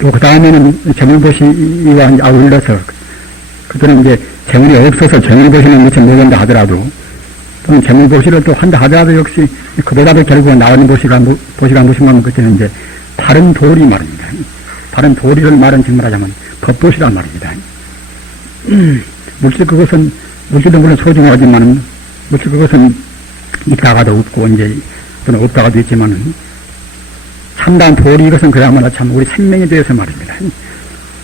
또 그 다음에는 재물보시와 이제 아울러서, 그때는 이제 재물이 없어서 재물보시는 미처 못한다 하더라도, 또는 재물보시를 또 한다 하더라도 역시 그보다도 결국은 나오는 보시가 무슨 말은 그때는 이제 다른 도리 말입니다. 다른 도리를 말은 지금 말하자면 법보시란 말입니다. 물질도 물론 소중하지만은, 물질 그것은 있다가도 없고, 이제, 또는 없다가도 있지만은, 참다운 도리 이것은 그야말로 참 우리 생명에 대해서 말입니다.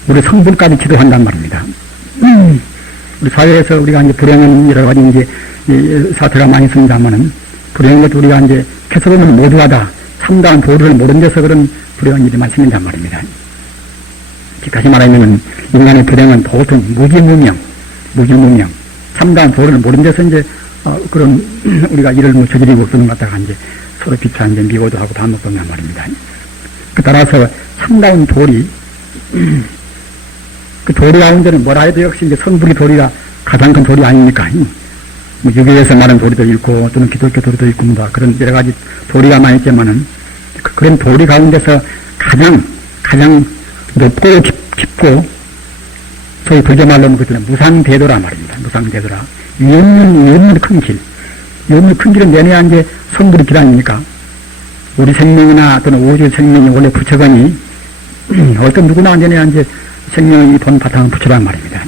우리 성불까지 기도한단 말입니다. 우리 사회에서 우리가 이제 불행은 여러 가지 이제 사태가 많이 있습니다만은, 불행한 것도 우리가 이제 캐서보면 모두가 다 참다운 도리를 모른 데서 그런 불행한 일이 많이 생긴단 말입니다. 다시 말하면은 인간의 불행은 보통 무기무명, 참다운 도리를 모른 데서 이제 그런 우리가 일을 뭐 저지르고 그런 것 갖다가 이제 서로 비추한 이제 미워도 하고 밥 먹던가 말입니다. 그 따라서 참다운 도리, 그 도리 가운데는 뭐라 해도 역시 이제 성불이 도리가 가장 큰 도리 아닙니까? 뭐 유교에서 말하는 도리도 있고 또는 기독교 도리도 있고 뭐 그런 여러 가지 도리가 많이 있지만은 그런 도리 가운데서 가장 높고 깊고 소위 불교 말로 그때는 무상대도라 말입니다. 무상대도라. 위없는 큰 길. 위없는 큰 길은 내내야 이제 성불의 길 아닙니까? 우리 생명이나 또는 우주의 생명이 원래 부처거니 어떤 누구나 내내야 이제 생명의 본 바탕은 부처란 말입니다.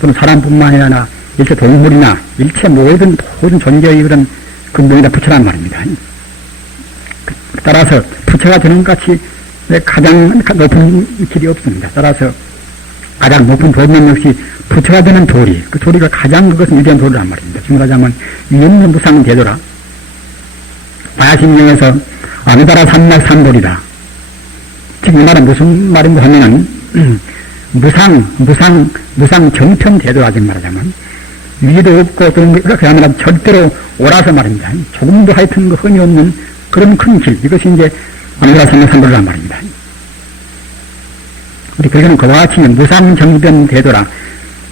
또는 사람뿐만 아니라 일체 동물이나 일체 모든 존재의 그런 근본이다 부처란 말입니다. 따라서 부처가 되는 것 같이 가장 높은 길이 없습니다. 따라서 가장 높은 도리는 역시 부처가 되는 도리, 그 도리가 가장 그것은 위대한 도리란 말입니다. 지금 하자면 위없는 무상대도라. 바야심경에서 아미다라 삼막삼도리다. 지금 이 말은 무슨 말인가 하면은 무상 정평대도라 지금 말하자면 위도 없고 그야말로 절대로 옳아서 말입니다. 조금도 하여튼 그 흠이 없는 그런 큰 길, 이것이 이제 아미다라 삼막삼도리란 말입니다. 우리 그에는 그와 같이 무상정된 대도라.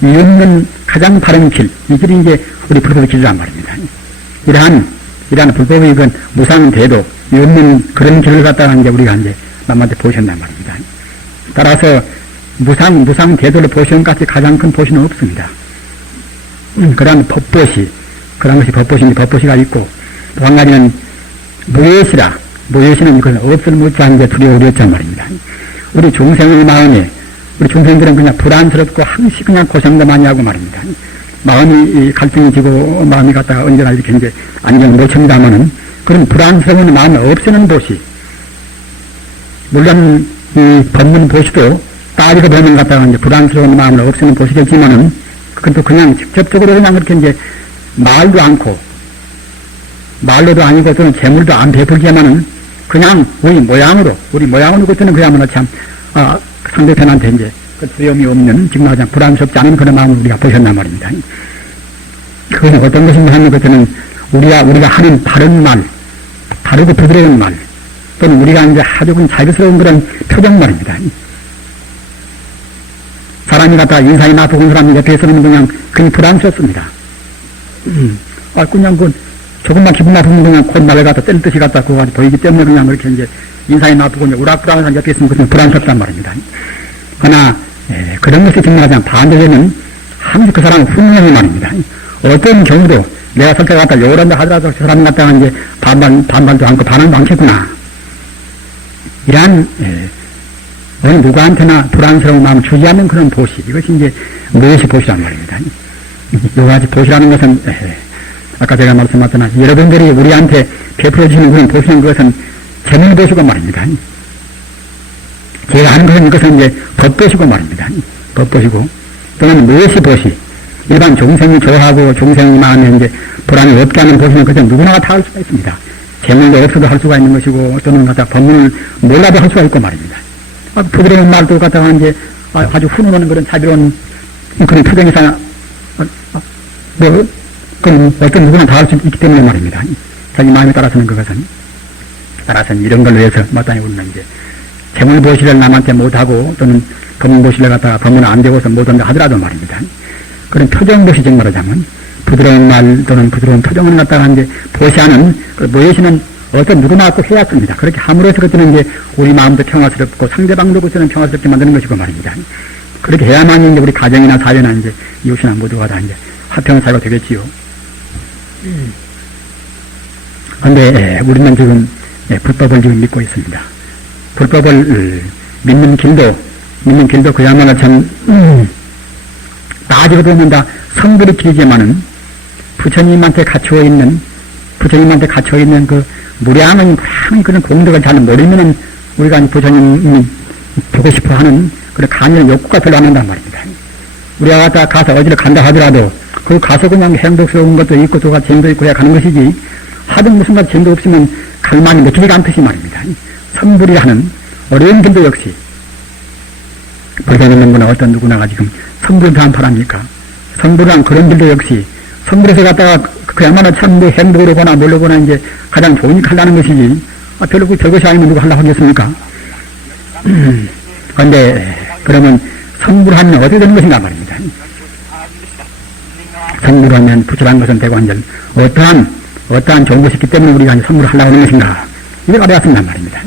이 없는 가장 바른 길, 이 길이 이제 우리 불법의 길이란 말입니다. 이러한 불법의 이건 무상대도, 이 없는 그런 길을 갖다가 이제 우리가 이제 남한테 보셨단 말입니다. 따라서 무상대도를 보시는 것 같이 가장 큰 보시는 없습니다. 그러한 법보시, 그런 것이 법보시인데 법보시가 있고, 또 한 가지는 무예시라. 무예시는 이것은 없을 못지않은 게 두려워 어렸단 말입니다. 우리 중생의 마음에, 우리 중생들은 그냥 불안스럽고 항시 그냥 고생도 많이 하고 말입니다. 마음이 갈등이 지고 마음이 갖다가 언제나 이렇게 이제 안정을 못 찹니다만은 그런 불안스러운 마음을 없애는 보시. 물론 이 법문 보시도 따지고 보면 갖다가 이제 불안스러운 마음을 없애는 보시겠지만은 그건 또 그냥 직접적으로 그냥 그렇게 이제 말도 않고 말로도 아니고 또는 재물도 안 베풀지만은 그냥 우리 모양으로 그때는 그야말로 참, 상대편한테 이제 그 두려움이 없는, 지금 말하자면 불안스럽지 않은 그런 마음을 우리가 보셨단 말입니다. 그것은 어떤 것인가 하면 그때는 우리가 하는 바른 말, 바르고 부드러운 말, 또는 우리가 이제 아주 자유스러운 그런 표정 말입니다. 사람이 갖다가 인상이 나쁘고 사람이 옆에서는 그냥 불안스럽습니다. 그냥 조금만 기분 나쁘면 그냥 콧말을 갖다 때릴 듯이 갖다 그거 보이기 때문에 그냥 그렇게 이제 인상이 나쁘고 이제 우락부락한 사람 옆에 있으면 그냥 불안스럽단 말입니다. 그러나, 그런 것이 정말하자면 반대되는 항상 그 사람은 훌륭한 말입니다. 어떤 경우도 내가 설때 갖다 욕을 한다 하더라도 그 사람 갖다가 이제 반발도 않고 반응도 않겠구나. 이러한, 어느 누구한테나 불안스러운 마음을 주지 않는 그런 보시. 이것이 이제 무엇이 보시란 말입니다. 요가지 보시라는 것은, 아까 제가 말씀하셨잖아. 여러분들이 우리한테 베풀어주시는 그런 보시는 것은 재물 보시고 말입니다. 제가 하는 것은 이것은 이제 법보시고 말입니다. 법보시고. 또는 무엇이 보시. 일반 중생이 좋아하고 중생이 마음에 이제 불안이 없게 하는 보시는 것은 누구나 다 할 수가 있습니다. 재물도 없어도 할 수가 있는 것이고, 또는 갖다 법문을 몰라도 할 수가 있고 말입니다. 부드러운 말도 갖다가 이제 아주 훈훈하는 그런 자비로운 그런 표정에서, 그건 어떤 누구나 다 할 수 있기 때문에 말입니다. 자기 마음에 따라서는 따라서는 이런 걸로 해서 마땅히 우리는 이제 재물보시를 남한테 못하고 또는 법문보시를 갖다가 법문을 안 배워서 못한다 하더라도 말입니다. 그런 표정보시 정말하자면 부드러운 말 또는 부드러운 표정을 갖다가 이제 보시하는 그 무엇이는 어떤 누구나 꼭 해왔습니다. 그렇게 함으로써 그때는 이제 우리 마음도 평화스럽고 상대방도 그때는 평화스럽게 만드는 것이고 말입니다. 그렇게 해야만 이제 우리 가정이나 사회나 이제 이웃이나 모두가 다 이제 화평 사회가 되겠지요. 그런데 우리는 지금 불법을 지금 믿고 있습니다. 불법을 믿는 길도 그야말로 참 따지고 보면 다 성불의 길이지만은 부처님한테 갇혀 있는 그 무량한 그런 공덕을 잘 모르면은 우리가 부처님이 보고 싶어 하는 그런 간이나 욕구가 별로 안 난단 말입니다. 우리가 가서 어디를 간다 하더라도 그 가서 그냥 행복스러운 것도 있고 또 재미도 있고 해야 가는 것이지 하든 무슨 가 재미도 없으면 갈망이 먹히지가 않듯이 말입니다. 성불이 하는 어려운 길도 역시 불교 믿는 분은 어떤 누구나가 지금 성불을 다한 바랍니까? 성불한 그런 길도 역시 성불에서 갔다가 그야말로 참 행복으로 보나 뭘로 보나 이제 가장 좋은 일 하려는 것이지 별로 별것이 아니면 누가 하려고 하겠습니까? 그런데 그러면 성불하면 어떻게 되는 것인가 말입니다. 성불하면 부처란 것은 대관절 어떠한 좋은 것이 있기 때문에 우리가 성불을 하려고 하는 것인가 이걸 알아왔습니다 말입니다.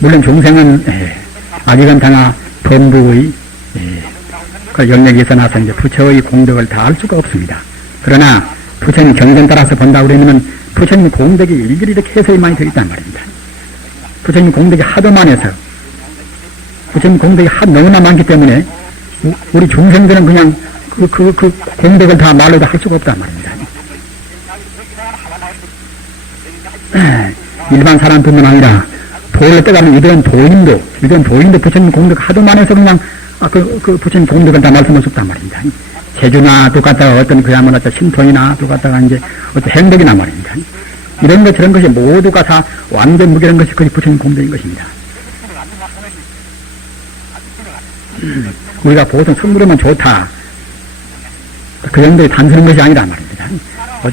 물론 중생은 아직은 다나 범부의 그 영역에서 나서 이제 부처의 공덕을 다 알 수가 없습니다. 그러나 부처님 경전 따라서 본다 그러면 부처님 공덕이 일일이 이렇게 해석이 많이 되어 있단 말입니다. 부처님 공덕이 하도 많아서 부처님 공덕이 너무나 많기 때문에 우리 중생들은 그냥 그 공덕을 다 말로도 할 수가 없단 말입니다. 일반 사람뿐만 아니라 도를 떠가는 이런 도인도 부처님 공덕 하도 많아서 그냥 그 부처님 공덕을 다 말씀할 수 없단 말입니다. 제주나 똑같다가 어떤 그야말로 신통이나 똑같다가 이제 어떤 행복이나 말입니다. 이런 것 저런 것이 모두가 다 완전 무결한 것이 그게 부처님 공덕인 것입니다. 우리가 보통 성불하면 좋다. 그 정도에 단순한 것이 아니라 말입니다.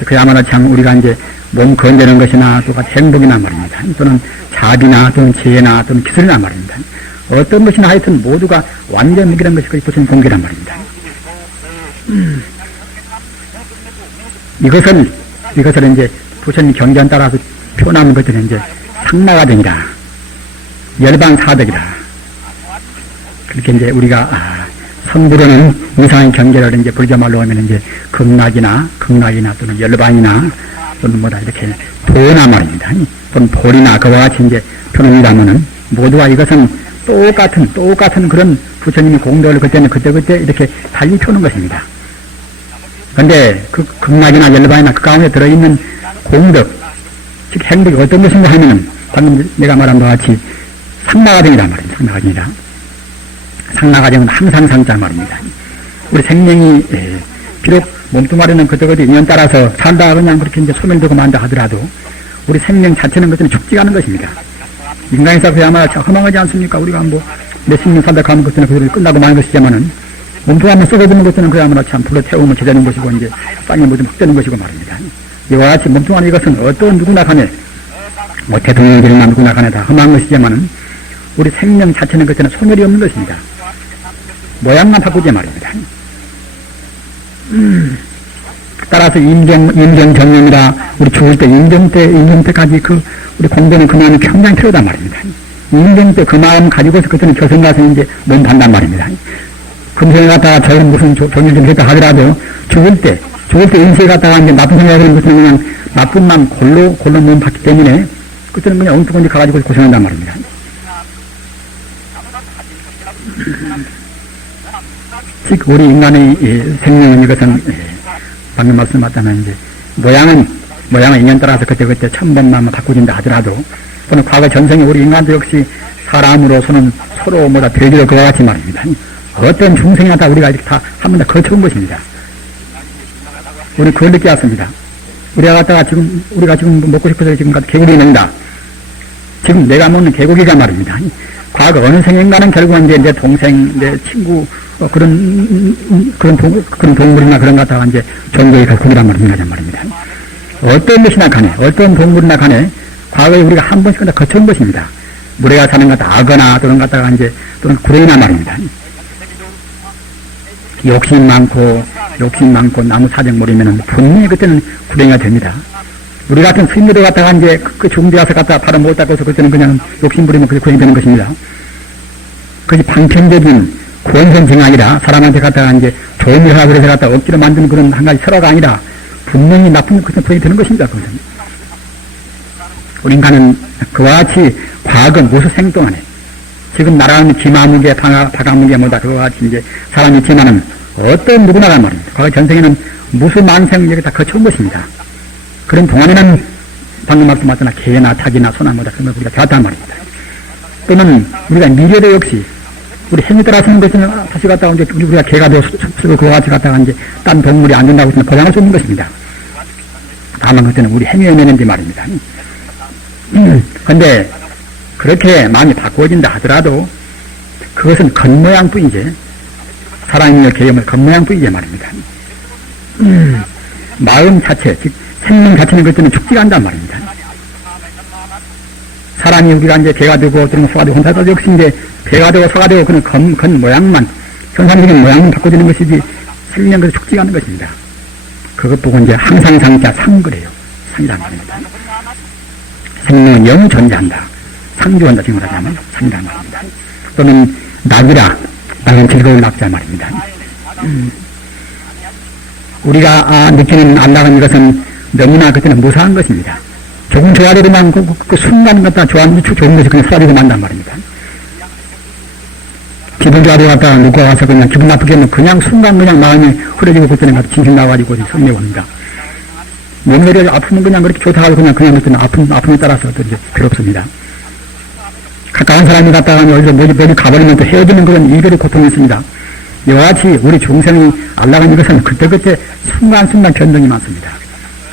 그야말로 참 우리가 이제 몸 건드는 것이나 또 행복이나 말입니다. 또는 자비나 또는 지혜나 또는 기술이나 말입니다. 어떤 것이나 하여튼 모두가 완전 무결한 것이 부처님 공덕이란 말입니다. 이것을 이제 부처님 경전 따라서 표현하는 것들은 이제 상나가등이다. 열반사덕이다. 그렇게 이제 우리가 성불하는 이상한 경계를 이제 불교말로 하면 이제 극락이나 또는 열반이나 또는 뭐다 이렇게 도나 말입니다. 또는 볼이나 그와 같이 이제 표현이라면은 모두가 이것은 똑같은 그런 부처님의 공덕을 그때는 그때 이렇게 달리 펴는 것입니다. 그런데 그 극락이나 열반이나 그 가운데 들어있는 공덕, 즉 행복이 어떤 것인가 하면은 방금 내가 말한 바와 같이 상나가정이란 말입니다. 상나가정이다. 상나가정은 항상 상자 말입니다. 우리 생명이 비록 몸뚱아리는 그때그때 인연 따라서 살다가 그냥 그렇게 이제 소멸되고 만다 하더라도 우리 생명 자체는 그때는 죽지 않은 것입니다. 인간에서 그야말로 허망하지 않습니까? 우리가 뭐 몇십 년 살다 가면 그때는 그대로 끝나고 마는 것이지만은 몸뚱아리만 썩어지는 것들은 그야말로 참 불로 태우면 제되는 것이고 이제 땅에 묻으면 흙되는 것이고 말입니다. 이와 같이 몸뚱아리 이것은 어떤 누구나 간에 뭐 대통령들이나 누구나 간에 다 험한 것이지만은 우리 생명 자체는 그때는 소멸이 없는 것입니다. 모양만 바꾸지 말입니다. 따라서 임경정념이라 우리 죽을 때 임경 때까지 우리 공부는 그 마음이 굉장히 필요하단 말입니다. 임경 때 그 마음 가지고서 그때는 교생 가서 이제 몸 판단 말입니다. 금생에 갔다가 저는 무슨 종일 좀 했다 하더라도 죽을 때 인생에 갔다가 이제 나쁜 생각을 무슨 그냥 나쁜 마음 골로 몸 봤기 때문에 그때는 그냥 엉뚱한데 가가지고 고생한단 말입니다. 즉 우리 인간의 생명은 이것은 방금 말씀하셨다면 이제 모양은 인연 따라서 그때 천번만 바꾸진다 하더라도 또는 과거 전생에 우리 인간도 역시 사람으로서는 서로 뭐다 되기로 그와 같이 말입니다. 어떤 중생이나 다 우리가 이렇게 다 한 번 다 거쳐온 것입니다. 우리 그걸 느끼 왔습니다. 우리가 지금 먹고 싶어서 지금 개고기 먹는다. 지금 내가 먹는 개고기가 말입니다. 과거 어느 생인가는 결국은 이제 내 동생, 내 친구, 그런 동물이나 그런 것 갖다가 이제 종교의 가꾸기란 말입니다. 어떤 것이나 간에, 어떤 동물이나 간에 과거에 우리가 한 번씩 다 거쳐온 것입니다. 물에가 사는 것 갖다 아거나 또는 갖다가 이제 또는 구레이나 말입니다. 욕심 많고 나무 사정물이면은 분명히 그때는 구레이가 됩니다. 우리 같은 스님들 갖다가 이제 그 중대 가서 갖다가 바로 못 닦아서 그때는 그냥 욕심부리면 그게 거행되는 것입니다. 그것이 방편적인 권선징 아니라 사람한테 갖다가 이제 좋은 일 하고 그래서 갖다가 억지로 만드는 그런 한 가지 철화가 아니라 분명히 나쁜 것은 포인트 되는 것입니다. 그것은. 우리 인간은 그와 같이 과거 무수 생 동안에 지금 나라는 기마무게, 바가무게 뭐다 그와 같이 이제 사람이 있지만은 어떤 누구나란 말입니다. 과거 전생에는 무수 만생 여기 다 거쳐온 것입니다. 그런 동안에는 방금 말씀하셨나 개나 닭이나 소나 뭐다 그런 걸 우리가 배웠단 말입니다. 또는 우리가 미래도 역시 우리 행위 따라서는 것은 다시 갔다가 이제 우리가 개가 되어 쓰고 그와 같이 갔다가 이제 딴 동물이 안 된다고 해서 보장할 수 없는 것입니다. 다만 그때는 우리 행위에 내는지 말입니다. 근데 그렇게 많이 바꾸어진다 하더라도 그것은 겉모양뿐이지 살아있는 개념을 겉모양뿐이지 말입니다. 마음 자체 즉 생명 자체는 그때는 축지가 한단 말입니다. 사람이 우리가 이제 개가 되고 또는 소가 되고 혼자서 역시 이제 개가 되고 소가 되고 그런 겉모양만 현상적인 모양만 바꿔주는 것이지 생명 그 축지가 하는 것입니다. 그것 보고 이제 항상 상자 상그래요. 상이란 말입니다. 생명은 영 존재한다. 상주한다 지금 말하자면 상이란 말입니다. 또는 낙이라 낙은 즐거운 낙자 말입니다. 우리가 느끼는 안락은 이것은 너무나 그때는 무사한 것입니다. 조금 좋아되더만 그 순간 갖다 좋은 것이 그냥 쏟아지고 만단 말입니다. 기분 좋아도 갖다가 누가 와서 그냥 기분 나쁘게 하면 그냥 순간 그냥 마음이 흐려지고 그때는 진심 나와가지고 성내 옵니다. 몸내려 아프면 그냥 그렇게 좋다고 그냥 그때는 아픔에 따라서 또 이제 괴롭습니다. 가까운 사람이 갔다가 어디서 멀리 가버리면 또 헤어지는 그런 이별의 고통이 있습니다. 이와 같이 우리 중생이 안락은 이것은 그때그때 순간순간 변동이 많습니다.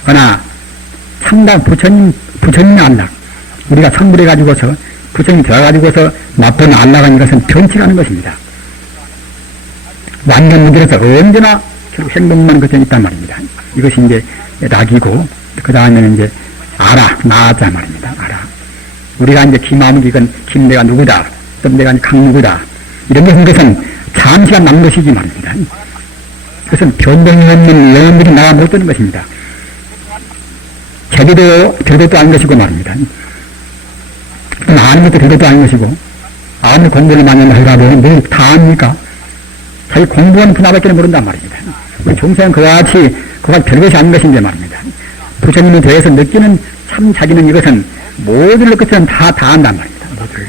그러나 참담 부처님 안락 우리가 성불해가지고서 부처님 되어가지고서 맛보는 안락은 이것은 변치 않은 것입니다. 완전 무결해서 언제나 결국 행동만 그때 있단 말입니다. 이것이 이제 낙이고 그 다음에는 이제 알아 나자 말입니다. 알아 우리가 이제 기마무기 이건 김내가 누구다 또 내가 강누구다 이런 것은 잠시간 남는 것이지 말입니다. 그것은 변동이 없는 영혼들이 나가 못 되는 것입니다. 제대로 별것도 아닌 것이고 말입니다. 아는 것도 별것도 아닌 것이고 아무리 공부를 많이 하더라도 뭘 다 압니까? 자기 공부하는 분야밖에 모른단 말입니다. 우리 종생은 그와 같이 별것이 아닌 것인데 말입니다. 부처님에 대해서 느끼는 참 자기는 이것은 모든 것은 다 안단 말입니다. 모두를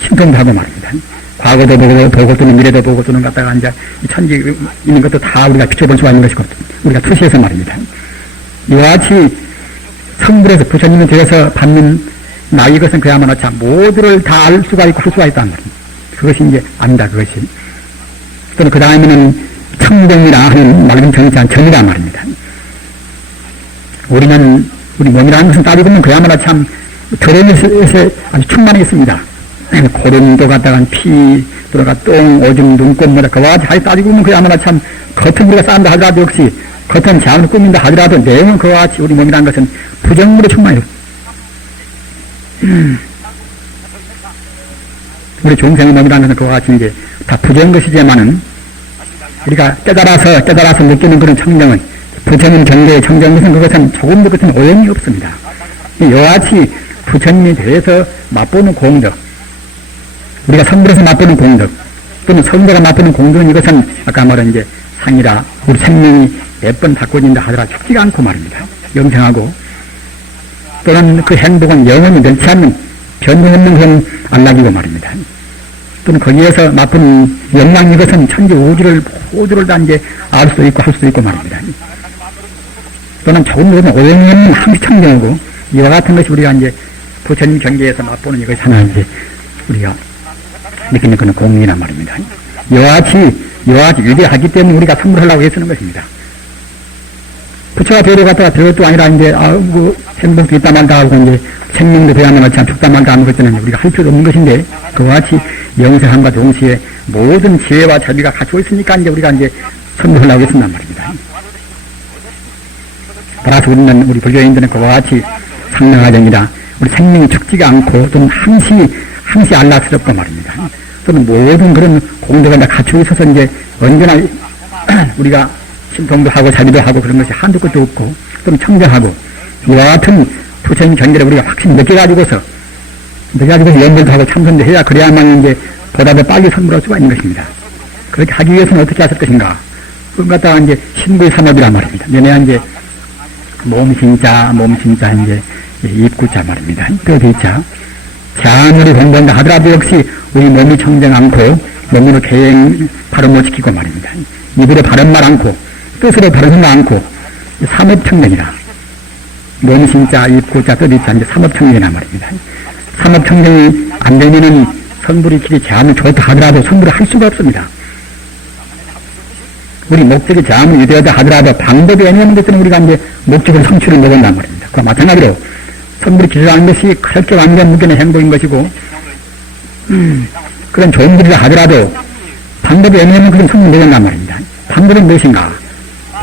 신통도 하고 말입니다. 과거도 보고 또는 미래도 보고 또는 갖다가 이제 천지 있는 것도 다 우리가 비춰볼 수가 있는 것이고 우리가 투시해서 말입니다. 이와 같이 성불에서 부처님에 대해서 받는 나 이것은 그야말로 참 모두를 다 알 수가 있고 할 수가 있단 말입니다. 그것이 이제 안다 그것이. 또는 그 다음에는 청정이라 하는 말은 정치한 정이란 말입니다. 우리는 우리 몸이라는 것은 따지고 보면 그야말로 참 드러내서 아주 충만해 있습니다. 고름도 갖다가 피, 들어가 똥, 오줌, 눈꽃, 뭐다, 그와 같이 따지고 보면 그야말로 참 겉은 우리가 쌓는다 하더라도 역시 겉은 자원을 꾸민다 하더라도 내용은 그와 같이 우리 몸이라는 것은 부정물에 충만해요. 우리 중생의 몸이라는 것은 그와 같이 이제 다 부정한 것이지만은 우리가 깨달아서 느끼는 그런 청정은 부처님 경계의 청정한 것은 그것은 조금도 같은 오염이 없습니다. 이와 같이 부처님에 대해서 맛보는 공덕 우리가 선불에서 맛보는 공덕 또는 성대가 맛보는 공덕은 이것은 아까 말한 이제 상이라 우리 생명이 몇 번 바꿔진다 하더라도 죽지가 않고 말입니다. 영생하고 또는 그 행복은 영원히 멸치 않는 변동 없는 그런 안락이고 말입니다. 또는 거기에서 맛보는 영광 이것은 천지 우주를 다 이제 알 수도 있고 할 수도 있고 말입니다. 또는 조금 보면 오염이 없는 항시청정이고 이와 같은 것이 우리가 이제 부처님 경계에서 맛보는 이것이 하나 이제 우리가 느끼는 그런 공명이란 말입니다. 이와 같이 위대하기 때문에 우리가 선물하려고 애쓰는 것입니다. 부처가 되려 갔다가 별것도 아니라 이제 행복도 있다 말다 하고 이제 생명도 되야만 참 죽다 말다 하는 것들은 우리가 할 필요 없는 것인데 그와 같이 영생함과 동시에 모든 지혜와 자비가 갖추고 있으니까 이제 우리가 이제 선물하려고 애쓴단 말입니다. 따라서 우리는 우리 불교인들은 그와 같이 상명하정이라 우리 생명이 죽지가 않고 또는 항시 안락스럽고 말입니다. 또는 모든 그런 공덕을 다 갖추고 있어서 이제 언제나 우리가 신통도 하고 자비도 하고 그런 것이 한두 끝도 없고 또는 청정하고 이와 같은 부처님 경계를 우리가 확실히 느껴가지고서 연결도 하고 참선도 해야 그래야만 이제 보다 더 빨리 선물할 수가 있는 것입니다. 그렇게 하기 위해서는 어떻게 하실 것인가? 그건 갖다가 이제 신구의 삼업이란 말입니다. 내가 이제 몸신자 이제 입구자 말입니다. 뜻이자 아무리 공부한다 하더라도 역시 우리 몸이 청정 않고 몸으로 계행 발음 못 지키고 말입니다. 입으로 바른 말 않고 뜻으로 바른 말 않고 삼업청정이라 몸신자 입구자 뜻이자 이제 삼업청정이란 말입니다. 삼업청정이 안 되면은 성불이 길이 제함을 좋다 하더라도 성불을 할 수가 없습니다. 우리 목적이 제함을 유대하다 하더라도 방법이 애매한 것들은 우리가 이제 목적을 성취를 못한단 말입니다. 그와 마찬가지로 성불이 길이라는 것이 그렇게 완전 무견의 행동인 것이고, 그런 좋은 길이라 하더라도 방법이 애매하면 그런 성불을 못한단 말입니다. 방법은 무엇인가?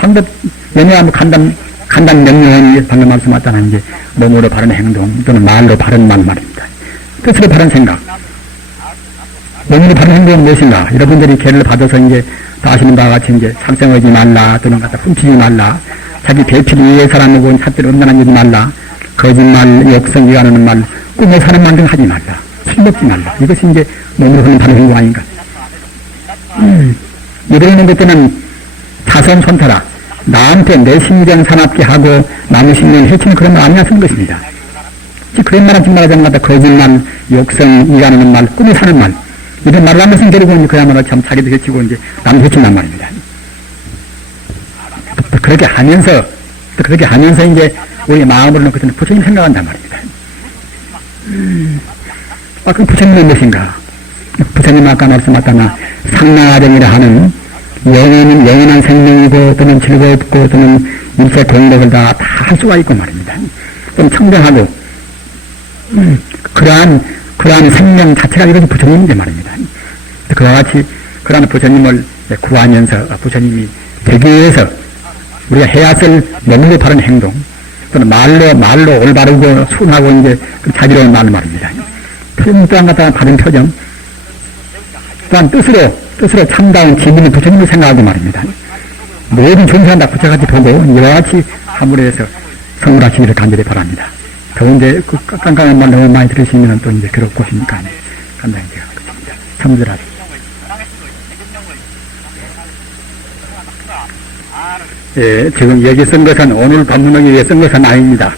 방법, 왜냐하면 간단 명령은 방금 말씀하셨잖아요. 이제 몸으로 바른 행동 또는 말로 바른 말 말입니다. 뜻으로 바른 생각. 몸으로 바른 행동은 무엇인가? 여러분들이 개를 받아서 이제 다 아시는 바와 같이 이제 상생하지 말라 또는 갖다 훔치지 말라. 자기 배필을 위해 사람하고 사태를 음란하지 말라. 거짓말, 욕성, 이하는 말, 꿈에 사는 말 등 하지 말라. 술 먹지 말라. 이것이 이제 몸으로 하는 바른 행동 아닌가? 이러는 것들은 타선 손타라. 나한테 내 심정 사납게 하고 남의 심령 해치는 그런 말 아니냐 쓰는 것입니다. 즉 그런 말 하지 말하자면 갖다 거짓말, 욕성, 이하는 말, 꿈에 사는 말 이런 말을 한 것은 데리고 이제 그야말로 참 자기도 해치고 이제 남도 해친단 말입니다. 또 그렇게 하면서 이제 우리 마음으로는 그때는 부처님 생각한단 말입니다. 그럼 부처님은 무엇인가? 부처님 아까 말씀하셨나 상나아정이라 하는 영원한 생명이고 또는 즐겁고 또는 일체 공덕을 다 할 수가 있고 말입니다. 또는 청정하고 그러한 생명 자체가 이것이 부처님인데 말입니다. 그와 같이 그러한 부처님을 구하면서 부처님이 되기 위해서 우리가 해야 할 몸으로 바른 행동 또는 말로 올바르고 순하고 이제 자비로운 말입니다. 표정 또한 갖다가 바른 표정 또한 뜻으로 참다운 기분을 부처님을 생각하고 말입니다. 모든 존재는 다 부처같이 보고 이와 같이 함으로 해서 성불하시기를 간절히 바랍니다. 더운데 그 깜깜한 말 너무 많이 들으시면 또 이제 괴롭고 하시니까 간단히 제가 그렇습니다. 참들하시고. 예, 지금 여기 쓴 것은 오늘 법문하기 위해 쓴 것은 아닙니다.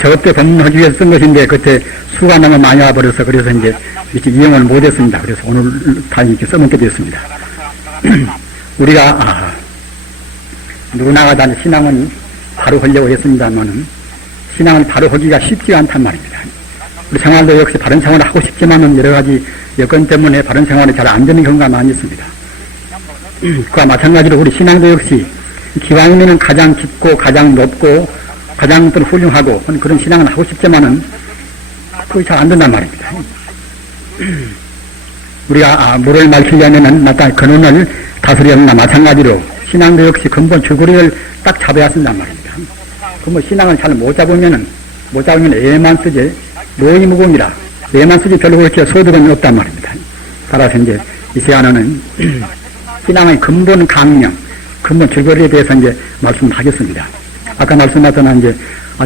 저때 법문하기 위해 쓴 것인데 그때 수가 너무 많이 와버려서 그래서 이제 이렇게 이용을 못했습니다. 그래서 오늘 다 이렇게 써먹게 되었습니다. 우리가 누구나가 다 신앙은 바로 하려고 했습니다만은 신앙을 바로 하기가 쉽지 않단 말입니다. 우리 생활도 역시 바른 생활을 하고 싶지만은 여러 가지 여건 때문에 바른 생활이 잘 안 되는 경우가 많이 있습니다. 그와 마찬가지로 우리 신앙도 역시 기왕이면은 가장 깊고 가장 높고 가장 또 훌륭하고 그런 신앙을 하고 싶지만은 그게 잘 안 된단 말입니다. 우리가 물을 맑히려면은 마땅히 근원을 다스려야 마찬가지로 신앙도 역시 근본 줄거리를 딱 잡아야 쓴단 말입니다. 그 뭐 신앙을 잘 못 잡으면 애만 쓰지 노이 무공이라 애만 쓰지 별로 그렇게 소득은 없단 말입니다. 따라서 이제 이 시간에는 신앙의 근본 강령, 근본 줄거리에 대해서 이제 말씀하겠습니다. 아까 말씀하셨던 이제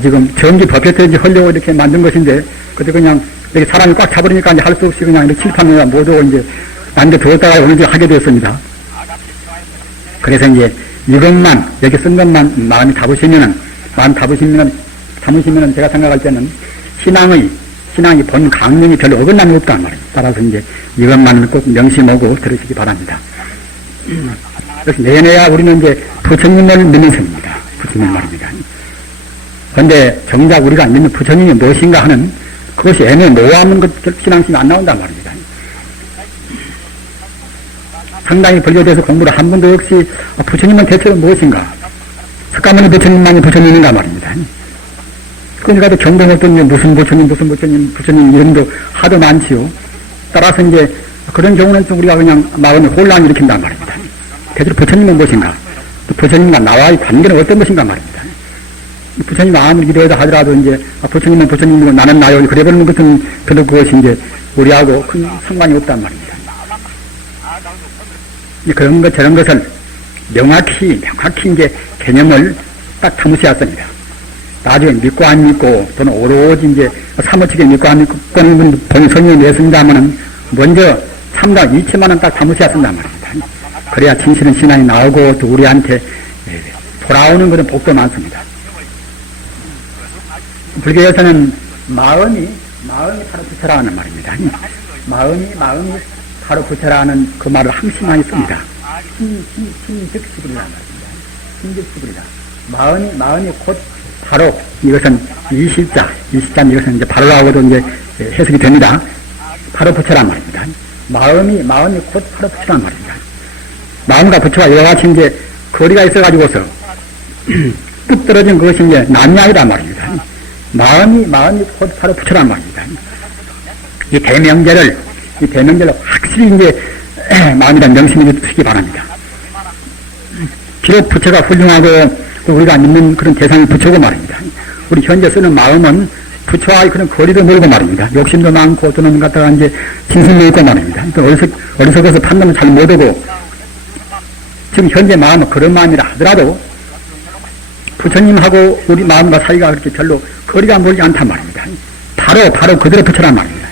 지금 전기 버켓을 하려고 이렇게 만든 것인데 그때 그냥 이렇게 사람이 꽉 차버리니까 이제 할 수 없이 그냥 이렇게 칠판에 모두 이제 완전 두었다가 오늘 이제 하게 되었습니다. 그래서 이제 이것만 이렇게 쓴 것만 마음 잡으시면은 제가 생각할 때는 신앙이 본 강령이 별로 어긋남이 없단 말입니다. 따라서 이제 이것만은 꼭 명심하고 들으시기 바랍니다. 그래서 내내야 우리는 이제 부처님을 믿는 성입니다. 부처님 말입니다. 그런데 정작 우리가 믿는 부처님이 무엇인가 하는 그것이 애매모호한 것 신앙심이 안 나온단 말입니다. 상당히 분류돼서 공부를 한 번도 역시 부처님은 대체 무엇인가? 석가모니 부처님만이 부처님인가 말입니다. 그러니까 경동했더니 무슨 부처님 이름도 하도 많지요. 따라서 이제 그런 경우는 또 우리가 그냥 마음에 혼란을 일으킨단 말입니다. 대체로 부처님은 무엇인가? 또 부처님과 나와의 관계는 어떤 것인가 말입니다. 부처님 아무리 이러다 하더라도 이제 부처님은 부처님이고 나는 나요. 그래버리는 것은 별로 그것이 이제 우리하고 큰 상관이 없단 말입니다. 그런 것, 저런 것을 명확히 이제 개념을 딱 담으셔야 합니다. 나중에 믿고 안 믿고 또는 오로지 이제 사무치게 믿고 안 믿고 그런 분 본성이 냈습니다마는 먼저 참다 이치만은 딱 사무쳐야 쓴단 말입니다. 그래야 진실은 신앙이 나오고 또 우리한테 돌아오는 그런 복도 많습니다. 불교에서는 마음이 바로 부처라 하는 말입니다. 마음이 바로 부처라 하는 그 말을 항상 많이 씁니다. 힘즉시불이란 말입니다. 힘즉시불이다. 마음이 곧 바로 이것은 이시자 이것은 이제 바로라고도 이제 해석이 됩니다. 바로 부처란 말입니다. 마음이 곧 바로 부처란 말입니다. 마음과 부처가 이와 같이 이제 거리가 있어가지고서 뚝 떨어진 그것이 이제 남이 아니란 말입니다. 마음이 곧 바로 부처란 말입니다. 이 대명제를 확실히 이제 마음이란 명심해 주시기 바랍니다. 비록 부처가 훌륭하고 또 우리가 믿는 그런 대상이 부처고 말입니다. 우리 현재 쓰는 마음은 부처와의 그런 거리도 멀고 말입니다. 욕심도 많고 또는 갖다가 이제 진심도 있고 말입니다. 또 어리석어서 판단을 잘 못하고 지금 현재 마음은 그런 마음이라 하더라도 부처님하고 우리 마음과 사이가 그렇게 별로 거리가 멀지 않단 말입니다. 바로 그대로 부처란 말입니다.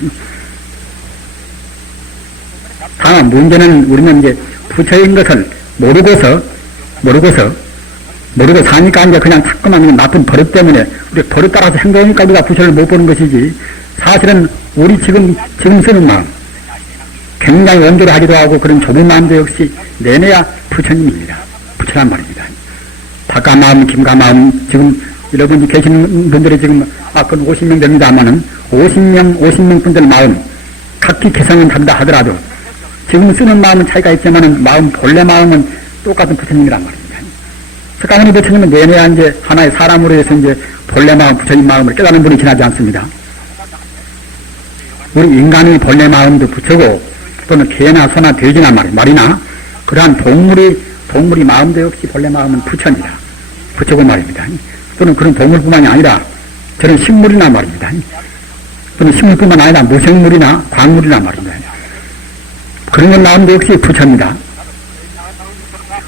다만 문제는 우리는 이제 부처인 것을 모르고 사니까 이제 그냥 자꾸만 나쁜 버릇 때문에 우리 버릇 따라서 행동하니까 우리가 부처를 못 보는 것이지 사실은 우리 지금 쓰는 마음 굉장히 온조하기도 하고 그런 좁은 마음도 역시 내내야 부처님입니다. 부처란 말입니다. 바깥 마음, 김가 마음 지금 여러분이 계시는 분들이 지금 그건 50명 됩니다만은 50명 분들 마음 각기 개성은 다르다 하더라도 지금 쓰는 마음은 차이가 있지만은 본래 마음은 똑같은 부처님이란 말입니다. 석가모니 부처님은 내내야 이제 하나의 사람으로 해서 이제 본래 마음, 부처님 마음을 깨닫는 분이 지나지 않습니다. 우리 인간의 본래 마음도 부처고 또는 개나 소나 돼지나 말이나 그러한 동물이 마음도 역시 본래 마음은 부처입니다. 부처고 말입니다. 또는 그런 동물뿐만이 아니라 저런 식물이나 말입니다. 또는 식물뿐만 아니라 무생물이나 광물이나 말입니다. 그런 마음도 역시 부처입니다.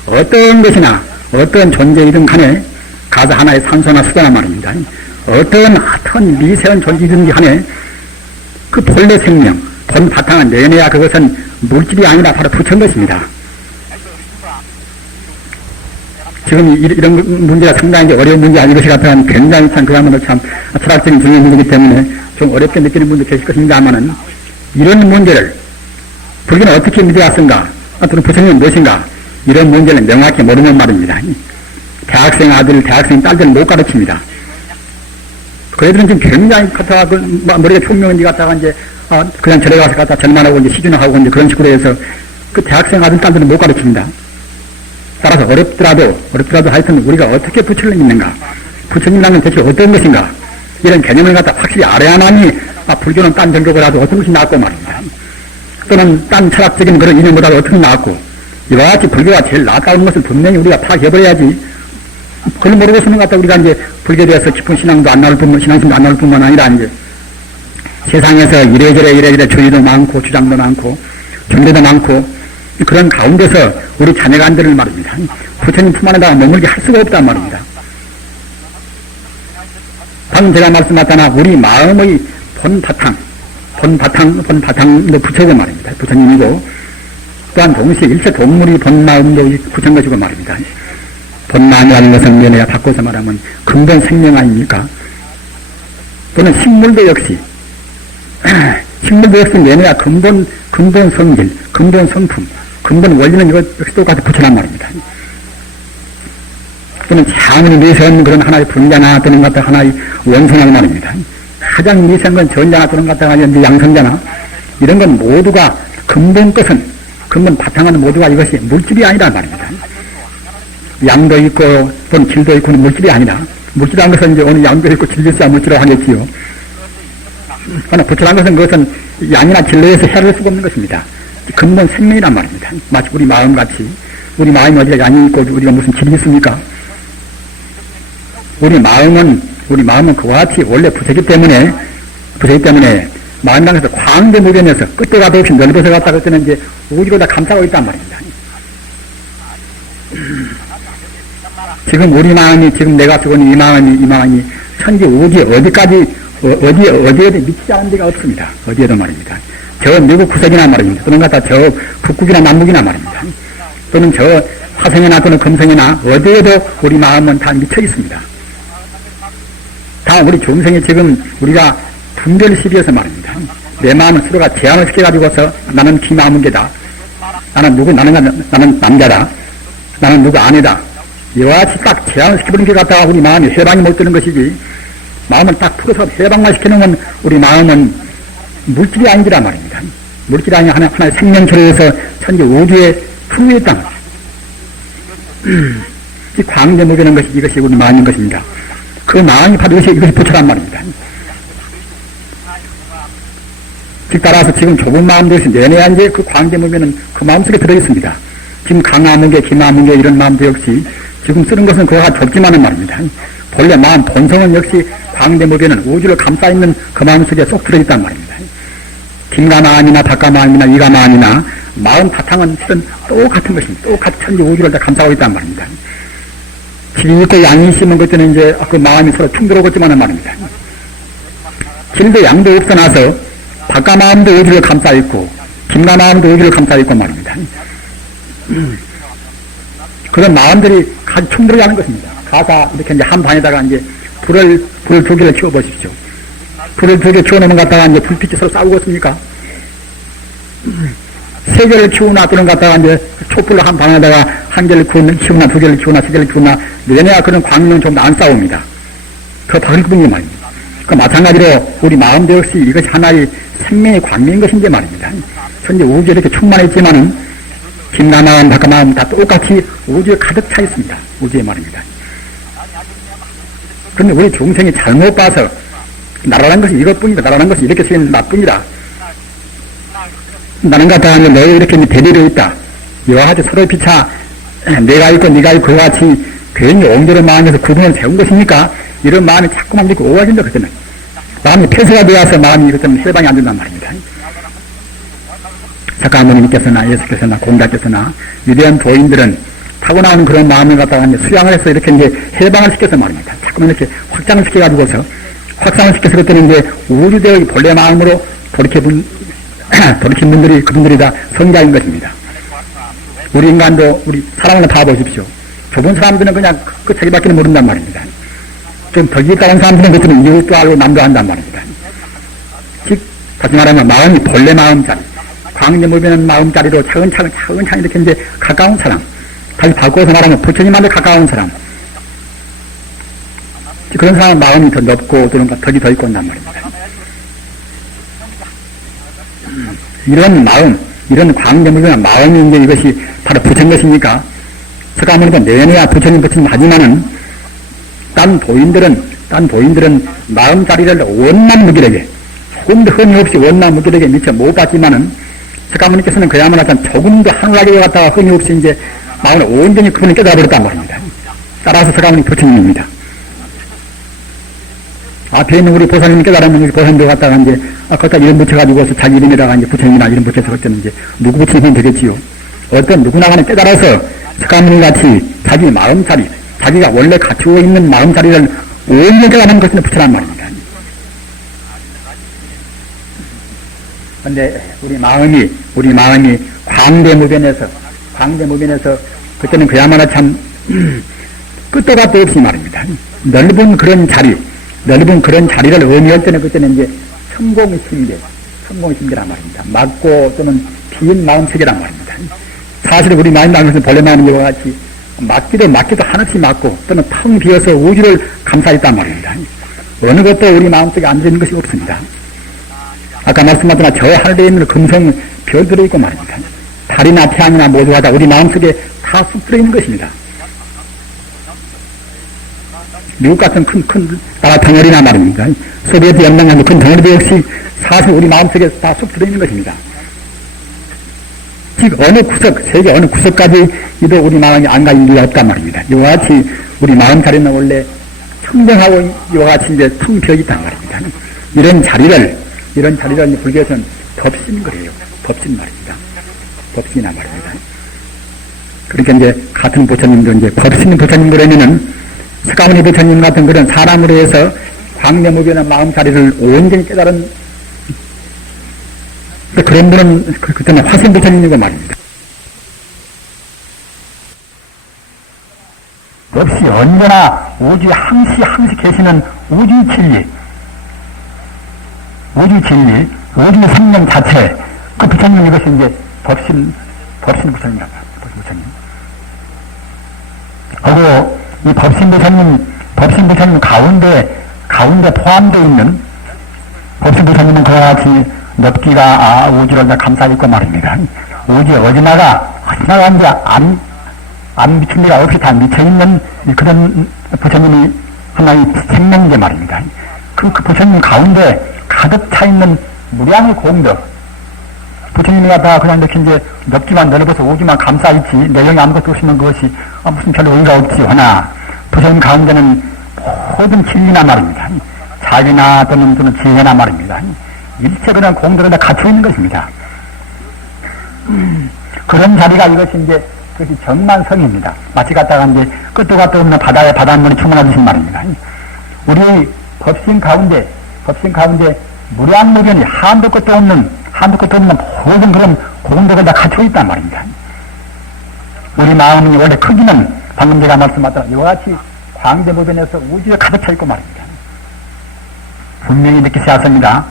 어떤 것이나 어떤 존재이든 간에 가서 하나의 산소나 수소나 말입니다. 어떤 미세한 존재이든지 간에 그 본래 생명, 본 바탕은 내내야 그것은 물질이 아니라 바로 부처인 것입니다. 지금 이런 문제가 상당히 어려운 문제 아닌 것이 같아요. 굉장히 그야말로 참 철학적인 중요한 문제이기 때문에 좀 어렵게 느끼는 분도 계실 것입니다만은 이런 문제를 불교는 어떻게 믿어왔는가 또는 부처님은 무엇인가 이런 문제를 명확히 모르는 말입니다. 대학생 아들, 대학생 딸들은 못 가르칩니다. 그 애들은 지금 굉장히 갖다가 머리가 총명인지 갖다가 이제 그냥 절에 가서 갖다 절만하고 이제 시준하고 이제 그런 식으로 해서 그 대학생 아들, 딸들은 못 가르칩니다. 따라서 어렵더라도 하여튼 우리가 어떻게 부처를 믿는가, 부처님이라는 대체 어떤 것인가 이런 개념을 갖다 확실히 알아야만이 불교는 딴 종교보다도 어떤 것이 낫고 말입니다. 또는 딴 철학적인 그런 이념보다도 어떻게 낫고 이와 같이 불교가 제일 낫다는 것을 분명히 우리가 파악해버려야지. 그걸 모르고 쓰는 것 같다 우리가 이제 불교에 대해서 깊은 신앙도 안 나올 뿐만, 신앙심도 안 나올 뿐만 아니라 이제 세상에서 이래저래 주의도 많고 주장도 많고 종교도 많고 그런 가운데서 우리 자녀간들을 말입니다. 부처님 품 안에다가 머물게 할 수가 없단 말입니다. 방금 제가 말씀하셨다나 우리 마음의 본 바탕도 부처고 말입니다. 부처님이고 또한 동시에 일체 동물이 본 마음도 부처인 것이고 말입니다. 본 마음이라는 것은 내가 바꿔서 말하면 근본 생명 아닙니까? 또는 식물도 역시 내내야 근본 성질, 근본 성품, 근본 원리는 이거 역시 똑같이 부처란 말입니다. 또는 차원이 미세한 그런 하나의 분자나 또는 같은 하나의 원성이란 말입니다. 가장 미세한 건 전자나 또는 같은 양성자나 이런 건 모두가 근본 바탕은 모두가 이것이 물질이 아니란 말입니다. 양도 있고 또는 질도 있고는 물질이 아니라 물질이라는 것은 이제 오늘 양도 있고 질도 있어야 물질이라고 하겠지요. 그러나 부처라는 것은 그것은 양이나 질로에서 해를 수가 없는 것입니다. 근본 생명이란 말입니다. 마치 우리 마음같이 우리 마음이 어디가 양이 있고 우리가 무슨 질이 있습니까? 우리 마음은 그와 같이 원래 부처이기 때문에 마음이라는 것은 광대무변에서 끝도 가도 없이 넓어서 갔다 그때는 이제 우주로 다 감싸고 있단 말입니다. 지금 우리 마음이 지금 내가 쓰고 있는 이 마음이 천지 우주 어디까지 어디에도 미치지 않은 데가 없습니다. 어디에도 말입니다. 저 미국 구석이나 말입니다. 또는 갖다 저 북극이나 남극이나 말입니다. 또는 저 화성이나 또는 금성이나 어디에도 우리 마음은 다 미쳐 있습니다. 다 우리 중생이 지금 우리가 분별 시비에서 말입니다. 내 마음을 서로가 제한을 시켜가지고서 나는 기마음계다. 나는 남자다. 나는 누구 아내다. 이와 같이 딱 제한을 시켜버린 게 갖다가 우리 마음이 해방이 못 되는 것이지, 마음을 딱 풀어서 해방만 시켜놓으면 우리 마음은 물질이 아니라 말입니다. 물질이 아니 하나의 생명체로서 천지 우주에 풍부해 있다는 거죠. 이 광대무변한 것이 이것이 우리 마음인 것입니다. 그 마음이 바로 이것이 부처란 말입니다. 즉 따라서 지금 좁은 마음도 역시 내내야 이제 그 광대무변은 그 마음속에 들어있습니다. 지금 강아무개, 김아무개 이런 마음도 역시 지금 쓰는 것은 그거가 좁지만은 말입니다. 본래 마음 본성은 역시 광대무변은 우주를 감싸있는 그 마음속에 쏙 들어있단 말입니다. 김가마음이나 박가마음이나 이가마음이나 마음 바탕은 실은 똑같은 것입니다. 똑같은 천지 우주를 다 감싸고 있단 말입니다. 질이 있고 양이 있으면 그때는 이제 그 마음이 서로 충돌하겠지만은 말입니다. 질도 양도 없어나서 박가마음도 우주를 감싸있고 김가마음도 우주를 감싸있고 말입니다. 그런 마음들이 같이 충돌이 하는 것입니다. 가사 이렇게 이제 한 방에다가 이제 불을 두 개를 키워 보십시오. 불을 두 개 키워놓으면 갖다가 이제 불빛이 서로 싸우고 있습니까? 세 개를 키우나 또는 갖다가 이제 촛불로 한 방에다가 한 개를 키우나 두 개를 키우나 세 개를 키우나 내내야 그런 광명은 좀 더 안 싸웁니다. 그 다를 뿐이 말입니다. 그 마찬가지로 우리 마음도 역시 이것이 하나의 생명의 광명인 것인데 말입니다. 현재 우주에 이렇게 충만해 있지만은 김나마음, 박가마음 다 똑같이 우주에 가득 차 있습니다. 우주에 말입니다. 그런데 우리 중생이 잘못 봐서 나라라는 것이 이것뿐이다. 나라라는 것이 이렇게 쓰이는 나뿐이다. 나는 같다 하면 너 이렇게 대리로 있다. 이와 같이 서로 피차 내가 있고 네가 있고 그와 같이 괜히 옹졸의 마음에서 구분을 세운 것입니까? 이런 마음이 자꾸만 이렇게 오가진다. 그때는 마음이 폐쇄가 되어서 마음이 이것은 해방이 안 된단 말입니다. 작가모님께서나 예수께서나 공자께서나 위대한 도인들은 타고나오는 그런 마음을 갖다가 이제 수양을 해서 이렇게 이제 해방을 시켜서 말입니다. 자꾸만 이렇게 확장을 시켜가지고서 확장을 시켜서 그때는 이제 우주대의 본래 마음으로 돌이킨 분들이 그분들이 다 성자인 것입니다. 우리 인간도 우리 사람을 다 보십시오. 좁은 사람들은 그냥 그 자기밖에 모른단 말입니다. 좀 덕이 다른 사람들은 그때는 이웃도 알고 남도 한단 말입니다. 즉 다시 말하면 마음이 본래 마음자리, 광대무변한 마음자리로 차근차근 이렇게 이제 가까운 사람, 다시 바꿔서 말하면 부처님한테 가까운 사람, 그런 사람 마음이 더 넓고 또는 덕이 더 있고 한단 말입니다. 이런 마음, 이런 광대무변한 마음이 이제 이것이 바로 부처인 것입니까? 석가모니도 내내야 부처님 하지만은 딴 도인들은 마음자리를 원만 무기력에 조금도 흠이 없이 원만 무기력에 미처 못 봤지만은 석가모니께서는 그야말로 조금도 하늘나게 갔다가 흠이 없이 이제 마음을 온전히 그분을 깨달아버렸단 말입니다. 따라서 석가모니 부처님입니다. 앞에 있는 우리 보살님 깨달으면 우리 보살님도 갖다가 이제 거기다 이름 붙여가지고서 자기 이름에다가 이제 부처님이나 이름 붙여서 그때는 이제 누구 부처님이 되겠지요. 어떤 누구나가는 깨달아서 석가모니 같이 자기 마음자리, 자기가 원래 갖추고 있는 마음자리를 온전히 깨달는 것은 부처란 말입니다. 근데 우리 마음이 광대무변에서 그때는 그야말로 참 끝도 값도 없이 말입니다. 넓은 그런 자리를 의미할 때는 그때는 이제 천공심계란 말입니다. 맑고 또는 빈 마음세계란 말입니다. 사실 우리 마음이라는 것은 본래 마음인 것과 같이 맞기도 한없이 맞고 또는 텅 비어서 우주를 감싸있단 말입니다. 어느 것도 우리 마음속에 안 들어있는 것이 없습니다. 아까 말씀하셨지만 저 하늘에 있는 금성 별 들어있고 말입니다. 달이나 태양이나 모두가 다 우리 마음속에 다 쑥 들어있는 것입니다. 미국 같은 큰 나라 덩어리나 말입니다. 소비에트 연맹하는 큰 덩어리도 역시 사실 우리 마음속에 다 쑥 들어있는 것입니다. 즉 어느 구석, 세계 어느 구석까지도 우리 마음이 안 가 있는 게 없단 말입니다. 이와 같이 우리 마음 자리는 원래 청정하고 이와 같이 이제 텅 비어 있단 말입니다. 이런 자리를 불교에서는 법신거래요. 법신 말입니다. 법신이나 말입니다. 그러니까 이제 같은 부처님도 이제 법신 부처님 그러면은 스가모니 부처님 같은 그런 사람으로 해서 광대무변의 마음자리를 온전히 깨달은 그런 분은 그때는 화생 부처님이고 말입니다. 역시 언제나 우주에 항시 계시는 우주 진리, 우주 생명 자체, 그 부처님 이것이 이제 법신 부처님이라고 합니다. 부처님. 그리고 이 법신 부처님 가운데 포함되어 있는 법신 부처님은 그와 같이 넓기가 우주를 다 감싸 있고 말입니다. 우주에 어디나가 이제 안 미칠 리가 없이 다 미쳐있는 그런 부처님이 하나의 생명제 말입니다. 그 부처님 가운데 가득 차있는 무량의 공덕, 부처님이 갖다가 그냥 이렇게 이제 넓기만 넓어서 우주만 감싸있지 내용이 아무것도 없으면 그것이 무슨 별로 의미가 없지. 하나 부처님 가운데는 모든 진리나 말입니다. 자비나 또는 지혜나 말입니다. 일체 그런 공덕을 다 갖춰있는 것입니다. 그런 자리가 그것이 정만성입니다. 마치 갖다가 이제 끝도 갓도 없는 바닷물이 충만하듯이 말입니다. 우리 법신 가운데 무량무변이 한도 끝도 없는 모든 그런 공덕을 다 갖추고 있단 말입니다. 우리 마음이 원래 크기는 방금 제가 말씀하셨던 이와 같이 광대무변에서 우주에 가득 차 있고 말입니다. 분명히 이렇게 세웠습니다.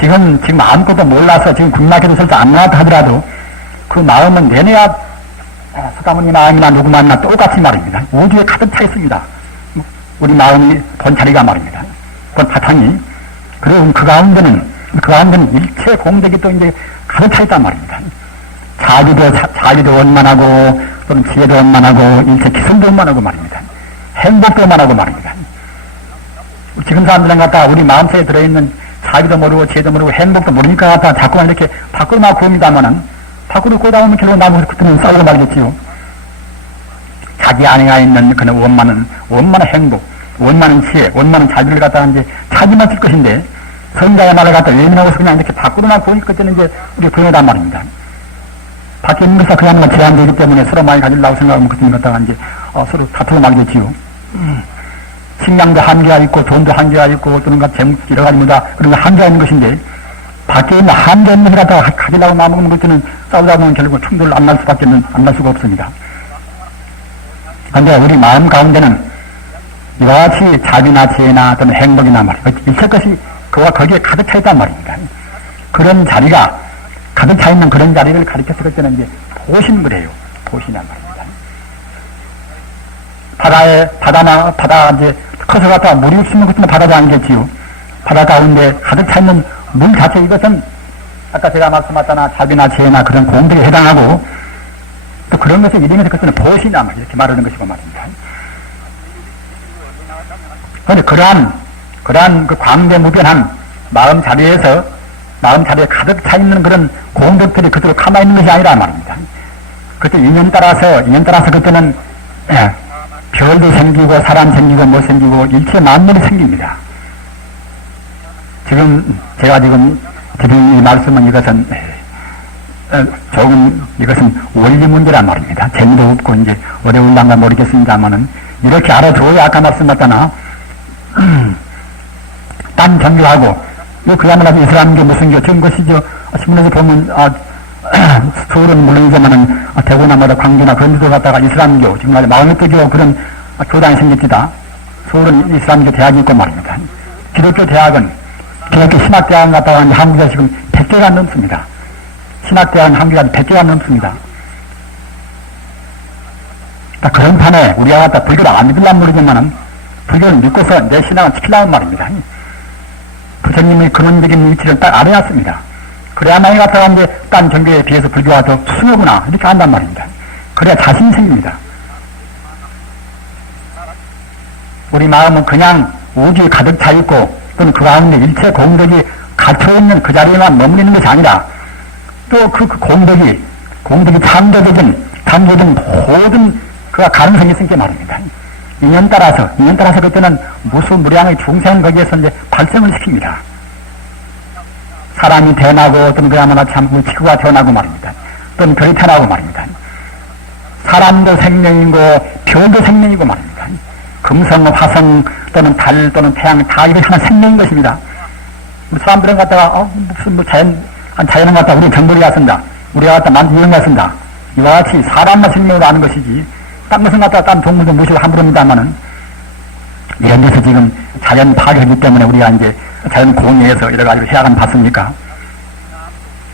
지금 아무것도 몰라서 지금 군마께도 설사 안 나왔다 하더라도 그 마음은 내내야 서가모니 마음이나 누구 마음이나 똑같이 말입니다. 우주에 가득 차 있습니다. 우리 마음이 본 자리가 말입니다. 본 바탕이. 그리고 그 가운데는 일체 공덕이 또 이제 가득 차 있단 말입니다. 자비도 원만하고, 또는 지혜도 원만하고, 일체 기성도 원만하고 말입니다. 행복도 원만하고 말입니다. 지금 사람들은 갖다 우리 마음속에 들어있는 자비도 모르고, 지혜도 모르고, 행복도 모르니까 갖다 자꾸만 이렇게 밖으로 막 구웁니다마는, 밖으로 꼬다보면 결국 나무 그때는 싸우고 말겠지요. 자기 안에 있는 그런 원만한 행복, 원만한 지혜, 원만한 자비를 갖다가 이제 찾으면 쓸 것인데, 성자의 말을 갖다 외면하고서 그냥 이렇게 밖으로만 보일 것들은 이제 우리 불행하단 말입니다. 밖에 있는 것은 그야말로 제한되기 때문에 서로 많이 가지려고 생각하면 그때는 갖다가 이제 서로 다투고 말겠지요. 식량도 한계가 있고, 돈도 한계가 있고, 또는 여러 가지마다 그런 거 한계가 있는 것인데, 밖에 있는 한계 있는 걸 갖다가 가지려고 마음먹는 것들은 싸우다 보면 결국 충돌 안 날 수가 없습니다. 그런데 우리 마음 가운데는 이와 같이 자비나 지혜나 또는 행복이나 말이에요. 일체 것이 거기에 가득 차 있단 말입니다. 그런 자리가, 가득 차 있는 그런 자리를 가리켜서 그럴 때는 이제 보신물이에요. 보신이란 말입니다. 바다 이제 커서 갔다가 물이 없으면 그때는 바다가 아니겠지요. 바다 가운데 가득 차 있는 물 자체 이것은 아까 제가 말씀하셨잖아. 자비나 지혜나 그런 공덕에 해당하고 또 그런 것을 이름에서 그때는 보신이란 말 이렇게 말하는 것이고 말입니다. 그런데 그러한 그 광대무변한 마음 자리에 가득 차 있는 그런 공덕들이 그대로 가만히 있는 것이 아니란 말입니다. 그때 인연 따라서 그때는 별도 생기고 사람 생기고 뭐 생기고 일체 만물이 생깁니다. 제가 지금 드린 이 말씀은 이것은 원리 문제란 말입니다. 재미도 없고 이제 어려울란가 모르겠습니다만은 이렇게 알아줘야 아까 말씀하셨잖아. 딴 종교하고 그야말로 이슬람교 무슨 교 그런 것이죠. 신문에서 보면 서울은 물론이지만은 대구나 뭐다 광주나 그런 데도 갔다가 이슬람교 정말 마음의 뜨교 그런 교단이 생깁니다. 서울은 이슬람교 대학이 있고 말입니다. 기독교 신학대학은 갔다가 한국에 지금 100개가 넘습니다. 신학대학은 한국에 100개가 넘습니다. 그런 판에 우리가 갖다 불교를 안 믿으려면 모르겠지만은 불교를 믿고서 내 신앙을 지키려는 말입니다. 부처님의 근원적인 위치를 딱 알아놨습니다. 그래야만이 갖다가 이제 딴 종교에 비해서 불교가 더 수노구나 이렇게 한단 말입니다. 그래야 자신이 생깁니다. 우리 마음은 그냥 우주에 가득 차 있고 또는 그 가운데 일체 공덕이 갇혀있는 그 자리에만 머무르는 것이 아니라 또 그 공덕이 창조적인 모든 그 가능성이 있으니까 말입니다. 인연 따라서 그때는 무수무량의 중생 거기에서 이제 발생을 시킵니다. 사람이 태어나고 또는 그야말로 참 지구가 태어나고 말입니다. 또는 별이 태어나고 말입니다. 사람도 생명이고 별도 생명이고 말입니다. 금성, 화성 또는 달 또는 태양 다 이것이 하나 생명인 것입니다. 사람들은 갖다가 무슨 뭐 자연은 갖다가 우리 정벌이가 쓴다. 우리가 갖다 만들어가 쓴다. 이와 같이 사람만 생명으로 아는 것이지 딴 것은 갖다가 딴 동물도 무시고 함부로입니다만은 이런 데서 지금 자연 파괴하기 때문에 우리가 이제 자연 공해에서 여러 가지로 해야만 봤습니까?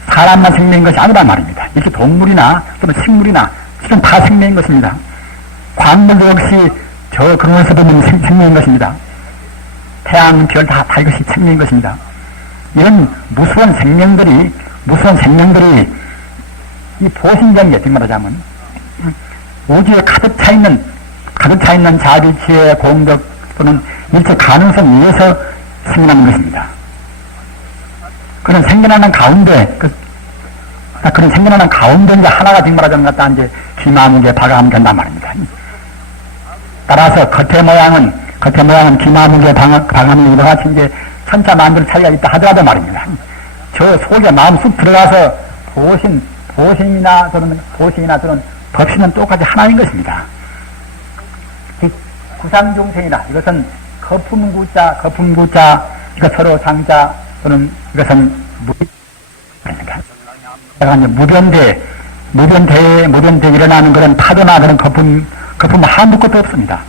사람만 생명인 것이 아니란 말입니다. 이렇게 동물이나 또는 식물이나 지금 다 생명인 것입니다. 광물도 역시 저 그런에서 보면 생명인 것입니다. 태양, 별 다 이것이 생명인 것입니다. 이런 무수한 생명들이 이 보신경계, 지금 말하자면 우주에 가득 차 있는 자비치의 공덕 또는 일체 가능성 위에서 생겨나는 것입니다. 그런 생겨나는 가운데, 그런 생겨나는 가운데 이제 하나가 지금 말하자면 갖다 이제 기마무게 박아하면 된단 말입니다. 따라서 겉의 모양은 기마무게 박아하면 이와 같이 이제 천차 만별 차이가 있다 하더라도 말입니다. 저 속에 마음 쑥 들어가서 보신이나 또는 법신은 똑같이 하나인 것입니다. 구상중생이다. 이것은 거품구자, 이거 서로 상자 또는 이것은 무변대에 일어나는 그런 파도나 그런 거품 한두 것도 없습니다.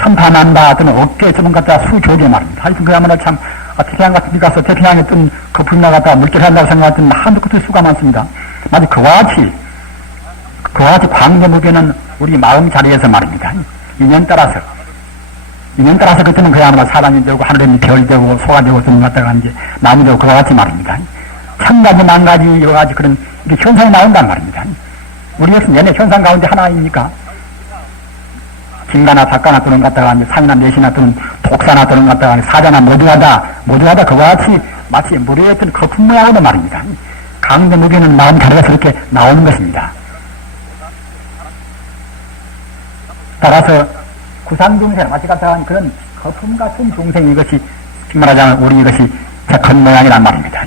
천파만바 또는 어깨에 좀 갖다 수조개 말입니다. 하여튼 그야말로 참 태평양 같은 데 가서 태평양에 뜬 거품이나 갖다 물결 한다고 생각했더니 한두 것도 수가 많습니다. 마치 그와 같이 광대무변은 우리 마음 자리에서 말입니다. 인연 따라서 그때는 그야말로 사람이 되고 하늘에 별 되고 소가 되고 좀 갖다가 이제 나무 되고 그와 같이 말입니다. 천가지 만가지 여러 가지 그런 현상이 나온단 말입니다. 우리에서 내내 현상 가운데 하나입니까? 진가나 작가나 또는 갖다가 이제 상이나 내시나 또는 독사나 또는 갖다가 사자나 모두하다 그와 같이 마치 물에 있던 거품 모양으로 말입니다. 강도 무게는 마음 자리에서 이렇게 나오는 것입니다. 따라서 구상중생 마치 갖다가 그런 거품 같은 중생 이것이 말하자면 우리 이것이 겉 모양이란 말입니다.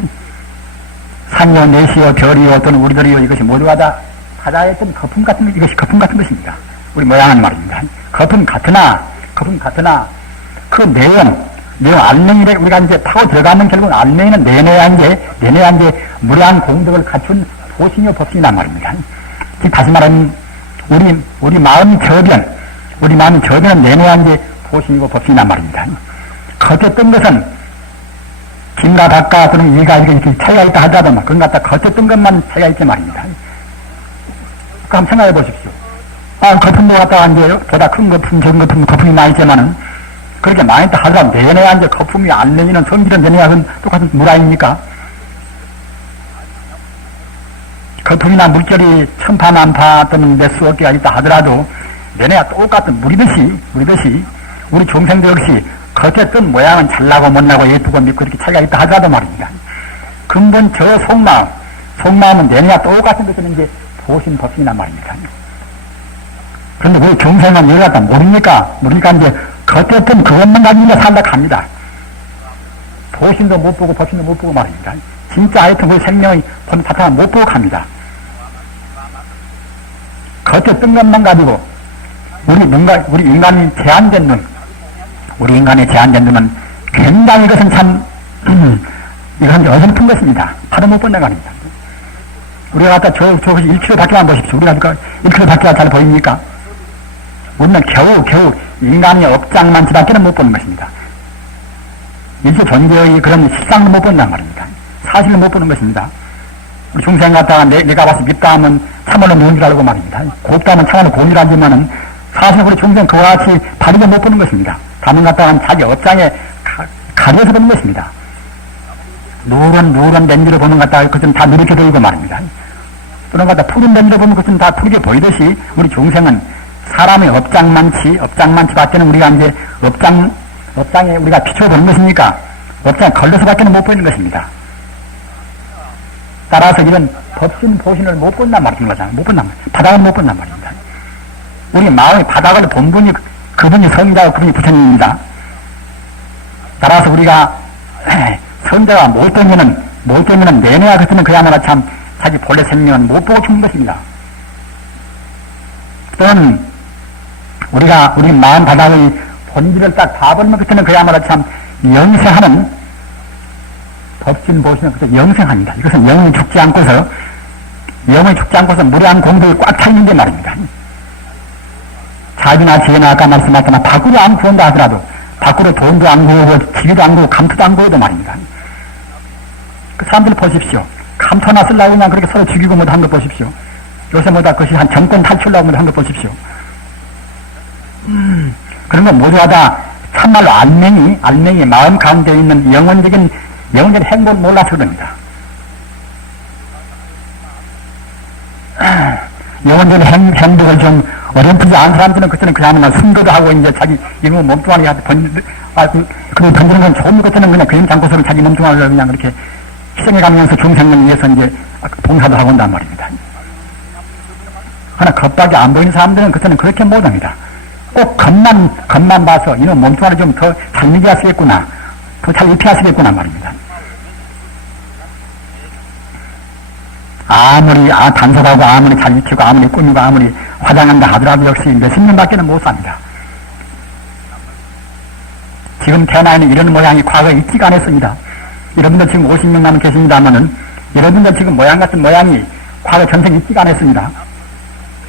산이요 내시요 별이요 또는 우리들이요 이것이 모두가 다 바다에 있던 거품 같은 것입니다. 우리 모양은 말입니다. 거품 같으나 그 내용 알맹이를 우리가 이제 파고 들어가면 결국 알맹이는 내내한 게 무량한 공덕을 갖춘 보신이요 법신이란 말입니다. 즉 다시 말하면 우리 마음이 저변은 내내한 게 보신이고 법신이란 말입니다. 겉에 뜬 것은 김과 박과 또는 이가 이렇게 차이가 있다 하더라도 그건 갖다 겉에 뜬 것만 차이가 있지 말입니다. 그럼 생각해 보십시오. 거품도 갖다가 이제 보다 큰 거품, 적은 거품이 많이 있지만은 그렇게 많이 있다 하더라도 내내한 게 거품이 안 내리는 성질은 내내야 똑같은 물 아닙니까? 거품이나 물결이 천파만파 또는 몇 수억 개가 있다 하더라도 내내야 똑같은 물이듯이 우리 중생들 역시 겉에 뜬 모양은 잘나고 못나고 예쁘고 밉고 이렇게 차이가 있다 하더라도 말입니다. 근본 저 속마음은 내내야 똑같은 것은 이제 보신 법신이란 말입니다. 그런데 우리 중생은 이걸 갖다 모르니까 이제 겉에 뜬 그것만 가지고 살다 갑니다. 보신도 못 보고 법신도 못 보고 말입니다. 진짜 하여튼 우리 생명의 본 바탕을 못 보고 갑니다. 겉에 뜬 것만 가지고 우리 인간이 제한된 눈은 굉장히 이것은 참 이건 어설픈 것입니다. 바로 못 본다고 합니다. 우리가 아까 저것이 1km 밖에만 보십시오. 우리가 1km 밖에가 잘 보입니까? 우리는 겨우 인간의 업장만치밖에는 못 보는 것입니다. 일체 존재의 그런 실상도 못 본단 말입니다. 사실을 못 보는 것입니다. 우리 중생 갖다가 내가 봐서 밉다 하면 참으로 무슨 줄 알고 말입니다. 곱다 하면 참으로 고민을 하지만은 사실 우리 중생 그와 같이 다르게 못 보는 것입니다. 다른 갖다가 자기 업장에 가려서 보는 것입니다. 누런 렌즈로 보는 것같다 그것은 다 누렇게 보이고 말입니다. 또는 갖다 푸른 렌즈로 보면 그것은 다 푸르게 보이듯이 우리 중생은 사람의 업장만치 밖에는 우리가 이제 업장에 우리가 비춰보는 것이니까 업장에 걸려서 밖에는 못 보이는 것입니다. 따라서 이런 법신, 보신을 못 본단 말입니다. 바닥을 못 본단 말입니다. 우리 마음의 바닥을 본 분이 그분이 성자고 그분이 부처님입니다. 따라서 우리가 성자가 못되면은 내내야 같으면 그야말로 참 자기 본래 생명은 못 보고 죽는 것입니다. 또는 우리 마음 바닥의 본질을 딱 봐보면 그때는 그야말로 참 영생하는 법진 보시면 그때 영생합니다. 이것은 영이 죽지 않고서 무례한 공덕이 꽉 차 있는데 말입니다. 자비나 지혜나 아까 말씀하셨지만 밖으로 안 구한다 하더라도 밖으로 돈도 안 구하고 지혜도 안 구하고 감투도 안 구해도 말입니다. 그 사람들 보십시오. 감투 하나 쓰려고 그냥 그렇게 서로 죽이고 뭐 한 거 보십시오. 요새 뭐다 그것이 한 정권 탈출하고 뭐 한 거 보십시오. 그런 거 모두 다 참말로 알맹이 마음 가운데 있는 영혼적인 행복을 몰라서 그럽니다. 영혼적인 행복을 좀 어렴풋이 아는 사람들은 그때는 그냥 순도도 하고 이제 자기 이놈 몸뚱아리 그 던지는 건 좋은 것 같으면 그냥 괜히 장고서를 자기 몸뚱아리를 그냥 그렇게 희생해가면서 중생을 위해서 이제 봉사도 하고 온단 말입니다. 하나 겉밖에 안 보이는 사람들은 그때는 그렇게 못합니다. 꼭 겉만 봐서 이놈 몸뚱아리 좀 더 잘 유지하시겠구나, 더 잘 입히하시겠구나 말입니다. 아무리 단속하고 아무리 잘 익히고 아무리 꾸미고 아무리 화장한다 하더라도 역시 몇십 년밖에는 못 삽니다. 지금 태어나 있는 이런 모양이 과거에 있지가 않았습니다. 여러분들 지금 50명 남은 계십니다마는 여러분들 지금 모양 같은 모양이 과거 전생에 있지가 않았습니다.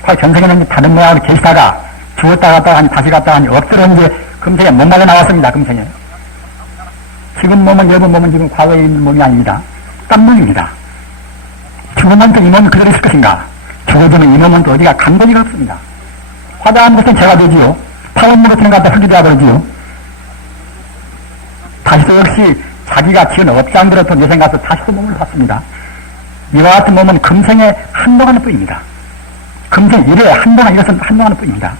과거 전생에는 다른 모양으로 계시다가 죽었다 갔다가 다시 갔다가 엎드려 이제 금생에 못 맞아 나왔습니다. 금생에. 지금 몸은 여러분 몸은 지금 과거에 있는 몸이 아닙니다. 땀물입니다. 죽으면 또 이 몸이 그대로 있을 것인가? 죽어주면 이 몸은 또 어디가 강건이가 없습니다. 화장한 것은 제가 되지요. 타원물 같은 것 갖다 흙이 되어버리지요. 다시 또 역시 자기가 지은 업장대로 또 여생 가서 다시 또 몸을 받습니다. 이와 같은 몸은 금생에 한동안일 뿐입니다. 금생 일에 이것은 한동안일 뿐입니다.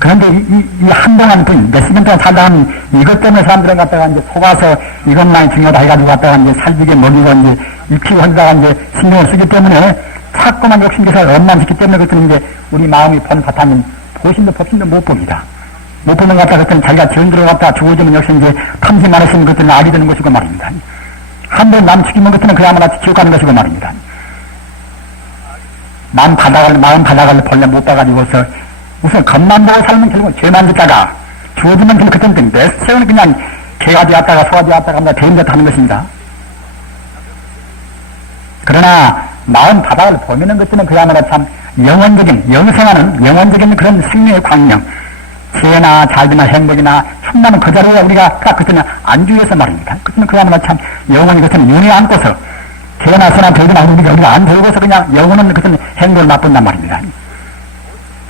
그런데 이 한동안 뿐, 몇십 년 동안 살다 하면 이것 때문에 사람들은 갖다가 이제 속아서 이것만이 중요하다 해가지고 갖다가 이제 살찌게 먹이고 이제 익히고 하다가 이제 신경을 쓰기 때문에 자꾸만 욕심내서 엄만짓기 때문에 그때는 이제 우리 마음이 본 바탕은 보신도 법신도 못 봅니다. 못 보는 것 같다 그때는 자기가 지은 들어 갔다 죽어주면 역시 이제 탐심 많으신 것들은 알이 되는 것이고 말입니다. 한 번 남 죽이면 그때는 그야말로 지옥 가는 것이고 말입니다. 마음 바닥을 본래 못 봐가지고서 우선 겉만 보고 살면 결국은 죄만 짓다가 주어지면 그때는 몇 세월을 그냥 개가 되었다가 소가 되었다가 대인자 하는 것입니다. 그러나 마음 바닥을 보면은 그때는 그야말로 참 영원적인 영원적인 그런 생명의 광명, 지혜나 자비나 행복이나 충만한 그 자리에 우리가 그때는 안주해서 말입니다. 그때는 그야말로 참 영원히 그때는 윤회 안고서 개나 소나 들거나 우리가 안 들고서 그냥 영원은 그때는 행복을 맛본단 말입니다.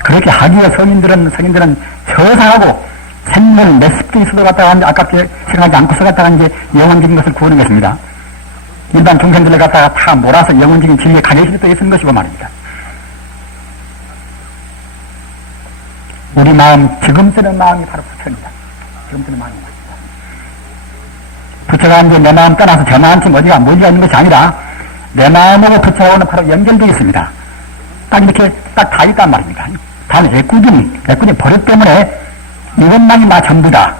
그렇게 하기 위해 성인들은 저사하고 생명을 몇십 개 있어도 갖다가 아깝게 생각하지 않고서 갖다가 이제 영원적인 것을 구하는 것입니다. 일반 중생들을 갖다가 다 몰아서 영원적인 진리에 가게시를 또 있는 것이고 말입니다. 우리 마음, 지금 쓰는 마음이 바로 부처입니다. 지금 쓰는 마음입니다. 부처가 이제 내 마음 떠나서 저 마음쯤 어디가 멀리가 있는 것이 아니라 내 마음하고 부처하고는 바로 연결되어 있습니다. 딱 이렇게 딱 다 있단 말입니다. 단 애꿎은 버릇 때문에 이것만이 나 전부다.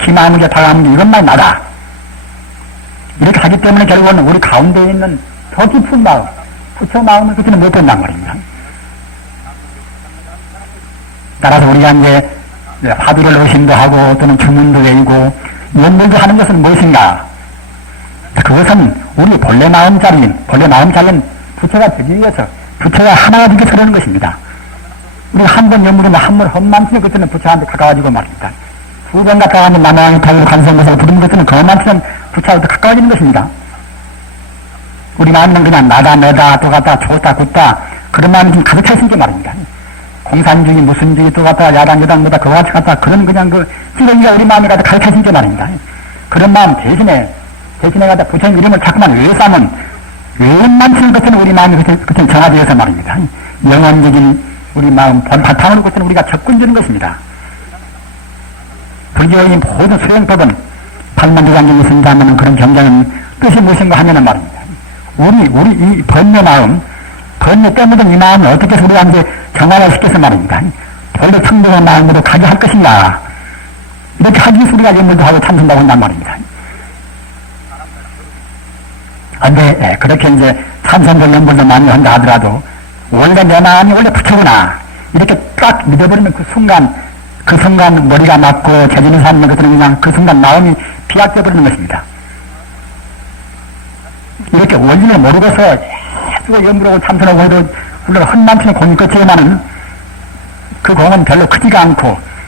기마하는 게 다가하는 게 이것만이 나다. 이렇게 하기 때문에 결국은 우리 가운데에 있는 더 깊은 마음, 부처 마음을 그때는 못 본단 말입니다. 따라서 우리가 이제 화두를 의심도 하고 또는 주문도 외우고 연물도 하는 것은 무엇인가? 그것은 우리 본래 마음 자리인 부처가 되기 위해서 부처가 하나가 되게 서려는 것입니다. 우리가 한 번 연물이면 한 번 험만치면 그때는 부처한테 가까워지고 말입니다. 두 번 가까워하면 남양이 타고 간성 것을 부르는 것은 그만치면 부처한테 가까워지는 것입니다. 우리 마음은 그냥 나다 내다 또 갖다 좋다 굳다 그런 마음이 좀 가득 차 있는 게 말입니다. 공산주의 무슨 주의 또 갖다 야당 뭐다 그와 같이 갖다 그런 그냥 찌르기가 우리 마음에 갖다 가득 차 있는 게 말입니다. 그런 마음 대신에 갖다 부처님 이름을 자꾸만 외워서 하면 웬만큼 그때는 우리 마음이 그때는 정화되어서 말입니다. 영원적인 우리 마음 본 바탕으로 그때는 우리가 접근되는 것입니다. 불교의 모든 수행법은 팔만두장경이 쓴다면 그런 경장은 뜻이 무엇인가 하면은 말입니다. 우리 이 번뇌 마음, 번뇌 때문에 이 마음을 어떻게 해서 우리가 이제 정화를 시켜서 말입니다. 본래 청정한 마음으로 가게 할 것인가. 이렇게 하기 위해서 우리가 연물도 하고 참선다고 한단 말입니다. 근데 그렇게 이제 참선도 연물도 많이 한다 하더라도 원래 내 마음이 원래 부처구나. 이렇게 딱 믿어버리면 그 순간 머리가 맞고 재진이 사는 것들은 그냥 그 순간 마음이 비약돼 버리는 것입니다. 이렇게 원리를 모르고서 계속 염불하고 참선하고 해도 물론 헛남치는 공이 끝이지만은 그 공은 별로 크지가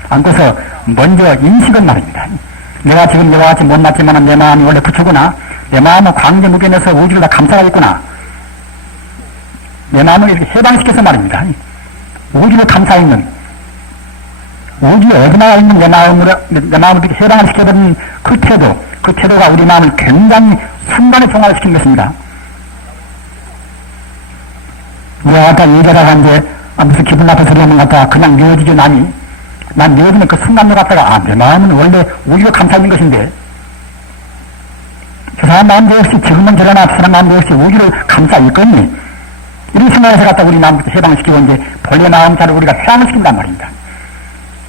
않고서 먼저 인식은 말입니다. 내가 지금 이와 같이 못났지만은 내 마음이 원래 부처구나. 내 마음은 광대 무변에서 우주를 다 감싸고 있구나. 내 마음을 이렇게 해방시켜서 말입니다. 우주를 감싸 있는, 우주에 어디 나가 있는 내 마음을 이렇게 해방을 시켜버리는 그 태도가 우리 마음을 굉장히 순간에 종화를 시킨 것입니다. 내가 아까 얘기하다가 이제, 무슨 기분 나쁜 소리 하는 것 같다가 그냥 뉘어지죠, 난 뉘어지는 그 순간을 갖다가, 내 마음은 원래 우주를 감싸 있는 것인데, 저 사람 마음도 역시 지금은 저러나 저 사람 마음도 역시 우주를 감싸 있거니, 이런 생각에서 갖다 우리 마음부터 해방시키고 이제 본래 마음자를 우리가 해양을 시킨단 말입니다.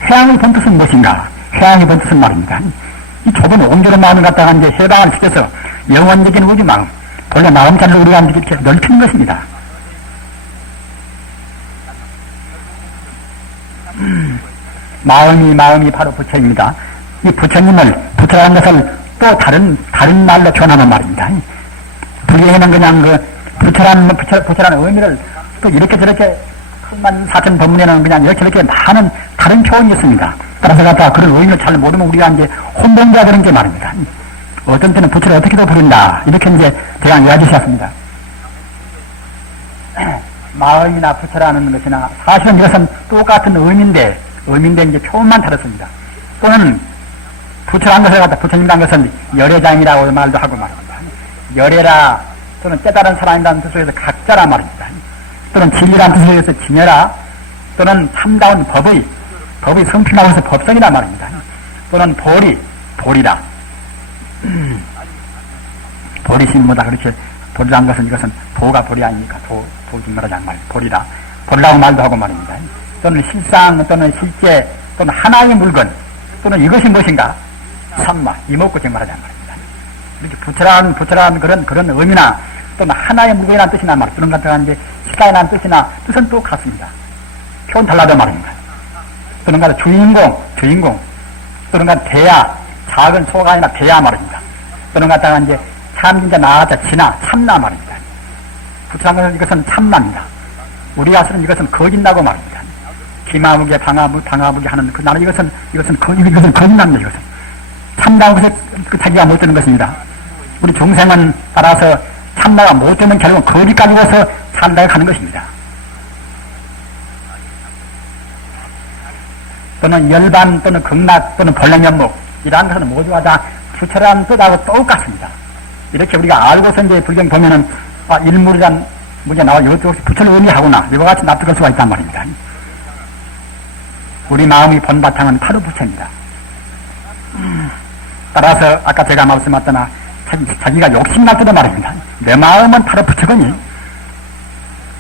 해양의 본 뜻은 무엇인가? 해양의 본 뜻은 말입니다. 이 좁은 온전한 마음을 갖다가 이제 해방을 시켜서 영원적인 우주 마음, 본래 마음자를 우리가 이렇게 넓히는 것입니다. 마음이 바로 부처입니다. 이 부처라는 것을 또 다른 말로 표현하는 말입니다. 불교에는 그냥 부처라는 의미를 또 이렇게 저렇게 84,000 법문에는 그냥 이렇게 저렇게 많은 다른 표현이 있습니다. 따라서 갖다가 그런 의미를 잘 모르면 우리가 이제 혼동되어 버린 게 말입니다. 어떤 때는 부처를 어떻게도 부른다. 이렇게 이제 대강 이야기하셨습니다. 마음이나 부처라는 것이나 사실은 이것은 똑같은 의미인데 이제 표현만 다릅니다. 또는 부처란 것을 갖다 부처님이라는 것은 열애장이라고 말도 하고 말입니다. 열애라 또는 깨달은 사람이라는 뜻에서 각자라 말입니다. 또는 진리라는 뜻에서 진여라 또는 참다운 법의 성품이라고 해서 법성이라 말입니다. 또는 보리라 보리신무다. 그렇게 보리라는 것은 이것은 보가 보리 아닙니까? 보리말하자 말 보리라고 말도 하고 말입니다. 또는 실상 또는 실제 또는 하나의 물건 또는 이것이 무엇인가? 참마 이목구정 말하자 말입니다. 이렇게 부처라는 그런 의미나 또는 하나의 물건이라는 뜻이나 말 그런 것들은 이제 실상이라는 뜻은 똑같습니다. 표현 달라도 말입니다. 또는 가 주인공 또는 가 대야 작은 소가 아니라 대야 말입니다. 또는 갖다가 이제 참진자 나아자 진아 참나 말입니다. 부처라는 것은 이것은 참나입니다. 우리가 쓰는 이것은 거짓나고 말입니다. 기마무게 방아무게 하는 그 나는 이것은 거짓납니다. 이것은 참나고 해서 자기가 못 되는 것입니다. 우리 중생은 따라서 참나가 못 되면 결국은 거짓까지 와서 참나가 가는 것입니다. 또는 열반 또는 극락 또는 벌레면목 이러한 것은 모두가 다 부처라는 뜻하고 똑같습니다. 이렇게 우리가 알고서 이제 불경 보면은 일물이란 문제 나와 이것도 혹시 부처를 의미하구나 이와 같이 납득할 수가 있단 말입니다. 우리 마음의 본바탕은 바로 부처입니다. 따라서 아까 제가 말씀하셨더나 자기가 욕심날 때도 말입니다. 내 마음은 바로 부처거니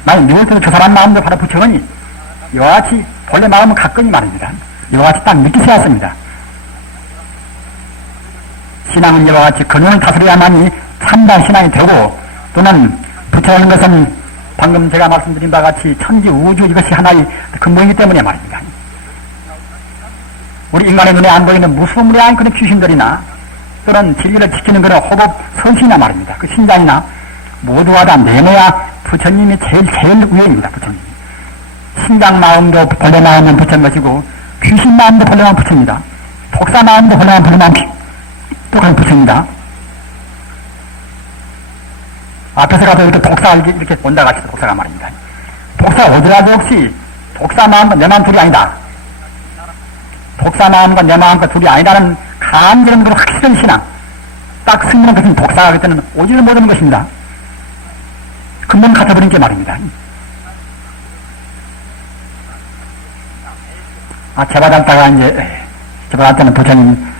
나는 누울 때도 저 사람 마음도 바로 부처거니 이와 같이 본래 마음은 같거니 말입니다. 이와 같이 딱 느끼셔야 합니다. 신앙은 이와 같이 근원을 다스려야만이 참다운 신앙이 되고 또는 부처라는 것은 방금 제가 말씀드린 바와 같이 천지 우주 이것이 하나의 근본이기 때문에 말입니다. 우리 인간의 눈에 안 보이는 무수무리한 그런 귀신들이나 또는 진리를 지키는 그런 호법 선신이나 말입니다. 그 신장이나 모두가 다 내내야 부처님이 제일 위에입니다. 부처님. 신장 마음도 본래 마음은 부처인 것이고 귀신 마음도 본래 마음은 부처입니다. 독사 마음도 본래 마음은 똑같은 부처입니다. 앞에서 가서 이렇게 독사가 이렇게 본다 같이 독사가 말입니다. 독사 어디라도 혹시 독사 마음과 내 마음 둘이 아니다. 독사 마음과 내 마음과 둘이 아니다는 간절한 그런 확실한 신앙. 딱 승리는 것은 독사가 할 때는 오지를 못하는 것입니다. 근본 갖춰버린 게 말입니다. 제바닥다가 이제, 제바닥 때는 부처님,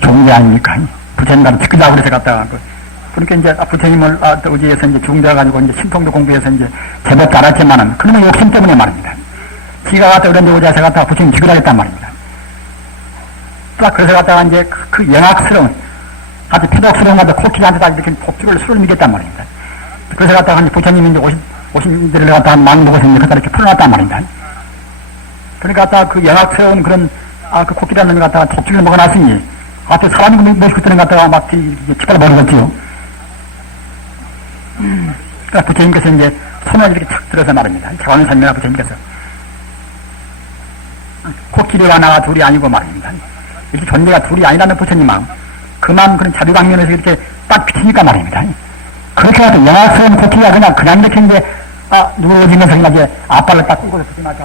종대 아닙니까? 부처님과는 지키자고 그래서 갔다가, 그러니까 이제 부처님을 의지해서 이제 중대해가지고 이제 신통도 공부해서 이제 제법도 알았지만은, 그러면 욕심 때문에 말입니다. 지가 갔다 그런데 의지해서 갔다가 부처님 지키자겠단 말입니다. 딱 그래서 갔다가 이제 그 영악스러운, 아주 표독스러운 것도 코끼리한테 다 이렇게 복주를 술을 미겠단 말입니다. 그래서 갔다가 이제 부처님이 이제 오신 이들을 갖다가 망보고서 갖다 이렇게 풀어놨단 말입니다. 그러니까 갖다 그 영악스러운 그런 그 코끼리라는 걸 갖다가 뒷줄을 먹어놨으니 앞에 사람이 몇십 그때는 갖다가 막 치발을 버리겠지요. 그러니까 부처님께서 이제 손을 이렇게 탁 들어서 말입니다. 자원을 설명하 부처님께서 코끼리가 하나가 둘이 아니고 말입니다. 이렇게 존재가 둘이 아니라는 부처님 마음, 그만 그런 자비광면에서 이렇게 딱 비치니까 말입니다. 그렇게 해서 영악스러운 코끼리가 그냥 이렇게 이제 누워지면서 그냥 이제 앞발을 딱 끄고서 부처님한테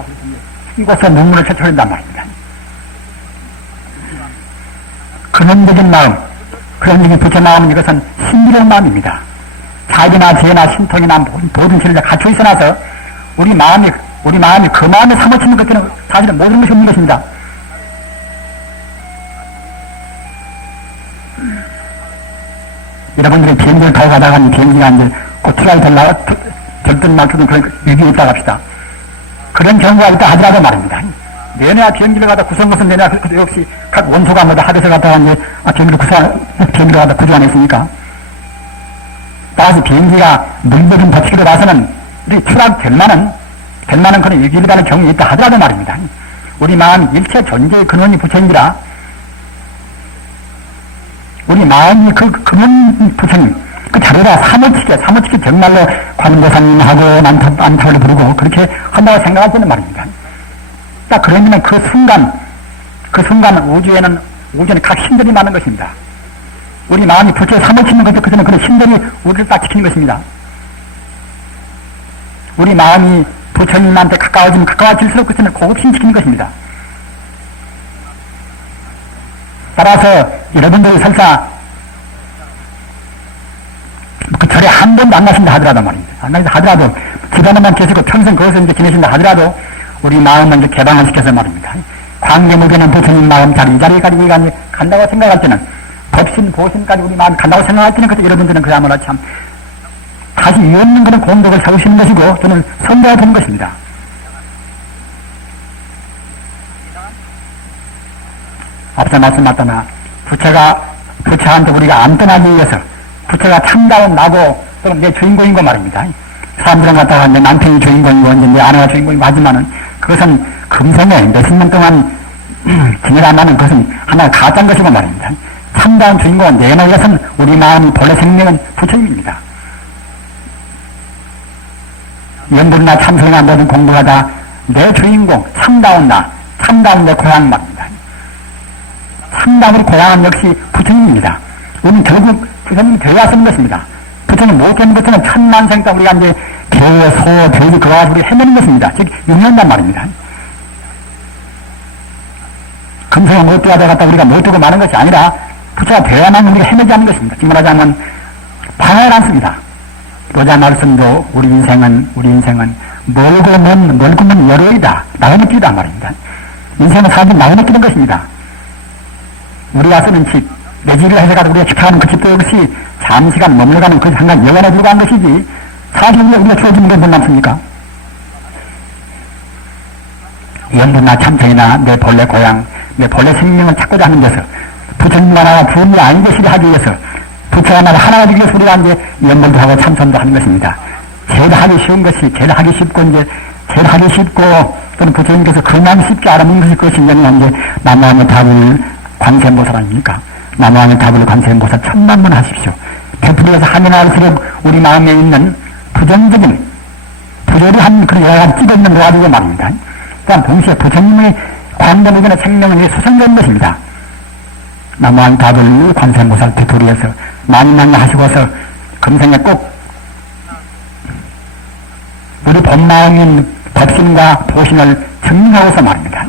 휘고서 눈물을 채쳐낸단 말입니다. 근원적인 마음, 근원적인 부처 마음은 이것은 신비로운 마음입니다. 자비나 죄나 신통이나 모든 죄를 갖춰 있어놔서 우리 마음이 그 마음에 사무치는 것들은 사실은 모든 것이 없는 것입니다. 여러분들이 비행기를 타고 가다가 비행기가 이제 꼬치가 들든 말든 그런 위기에 있다고 합시다. 그런 경우가 있다 하더라도 말입니다. 내내야 비행기를 가다 구성 것은 내내야 역시 각 원소가 뭐다 하드에서 갔다가 이제 비행기를 가다 구조 안 했으니까. 따라서 비행기가 물적인 법칙으로 봐서는 우리 추락될 만한 그런 위기를 가는 경우가 있다 하더라도 말입니다. 우리 마음 일체 존재의 근원이 부처님이라 우리 마음이 그 근원 부처님 그 자리라 사무치게 정말로 관고사님하고 안타를 부르고 그렇게 한다고 생각할 때는 말입니다. 딱 그러면 그 순간 우주에는 각 힘들이 많은 것입니다. 우리 마음이 부처에 사무치는 것도 그저는 그런 힘들이 우리를 딱 지키는 것입니다. 우리 마음이 부처님한테 가까워질수록 그저는 고급심 지키는 것입니다. 따라서 여러분들이 설사 그 절에 한 번도 안 가신다 하더라도 말입니다. 안 가신다 하더라도 집안에만 계시고 평생 거기서 이제 지내신다 하더라도 우리 마음을 이제 개방을 시켜서 말입니다. 광계무게는 부처님 마음 자리 이 자리까지 간다고 생각할 때는 법신 보신까지 우리 마음이 간다고 생각할 때는 그때 여러분들은 그야말로 참 다시 이없는 그런 공덕을 세우시는 것이고 저는 선배가 되는 것입니다. 앞서 말씀하셨나 부처한테 우리가 안 떠나기 위해서 부처가 참다운 나고 또는 내 주인공인 거 말입니다. 사람들은 갖다가 내 남편이 주인공이고 내 아내가 주인공이고 하지만은 그것은 금생에 몇십 년 동안 지내라는 것은 하나의 가짜인 것이고 말입니다. 참다운 주인공은 내 나이에서는 우리 마음 본래 생명은 부처님입니다. 연불이나 참선이나 모든 공부가 다 내 주인공 참다운 내 고향 말입니다. 참다운 고향은 역시 부처님입니다. 우리는 결국 부처님이 되어야 쓰는 것입니다. 부처님 못 되는 것은 천만생 동안 우리가 이제 개, 소, 돼지 그거 가지고 우리 헤매는 것입니다. 즉 육년단 말입니다. 금생에 못 되어야 되겠다 우리가 못 되고 마는 것이 아니라 부처가 되어야만 우리가 헤매지 않는 것입니다. 지금 말하자면 방해를 안 씁니다. 로자 말씀도 우리 인생은 멀고 먼 열애이다. 나그네 길이다 말입니다. 인생은 사람들이 나그네 길인 것입니다. 우리가 쓰는 집, 내 집을 해서가지고 우리가 집하는 그 집도 역시 잠시간 머물러가는 그 잠깐 영원에 들어간 것이지 사실 우리가 주어지는 건 뭘 남습니까? 연분나 참선이나 내 본래 고향, 내 본래 생명을 찾고자 하는 데서 부처님 나라가 부모이 아닌 것이라 하기 위해서 부처가 나라 하나가 되기 위해서 우리가 이제 연분도 하고 참선도 하는 것입니다. 제일 하기 쉬운 것이 제일 하기 쉽고 또는 부처님께서 그냥 쉽게 알아먹는 것이 이제 남왕의 답을 관세음보살 아닙니까? 남왕의 답을 관세음보살 천만번 하십시오. 베풀어서 하면 할수록 우리 마음에 있는 부정적인 부조리한 그런 여러 찍어 있는 거 가지고 말입니다. 또한 동시에 부처님의 관대무견의 생명은 수성된 것입니다. 남왕 답을 관세음보살 되돌이해서 많이 하시고서 금생에 꼭 우리 본마음인 법신과 보신을 증명하고서 말입니다.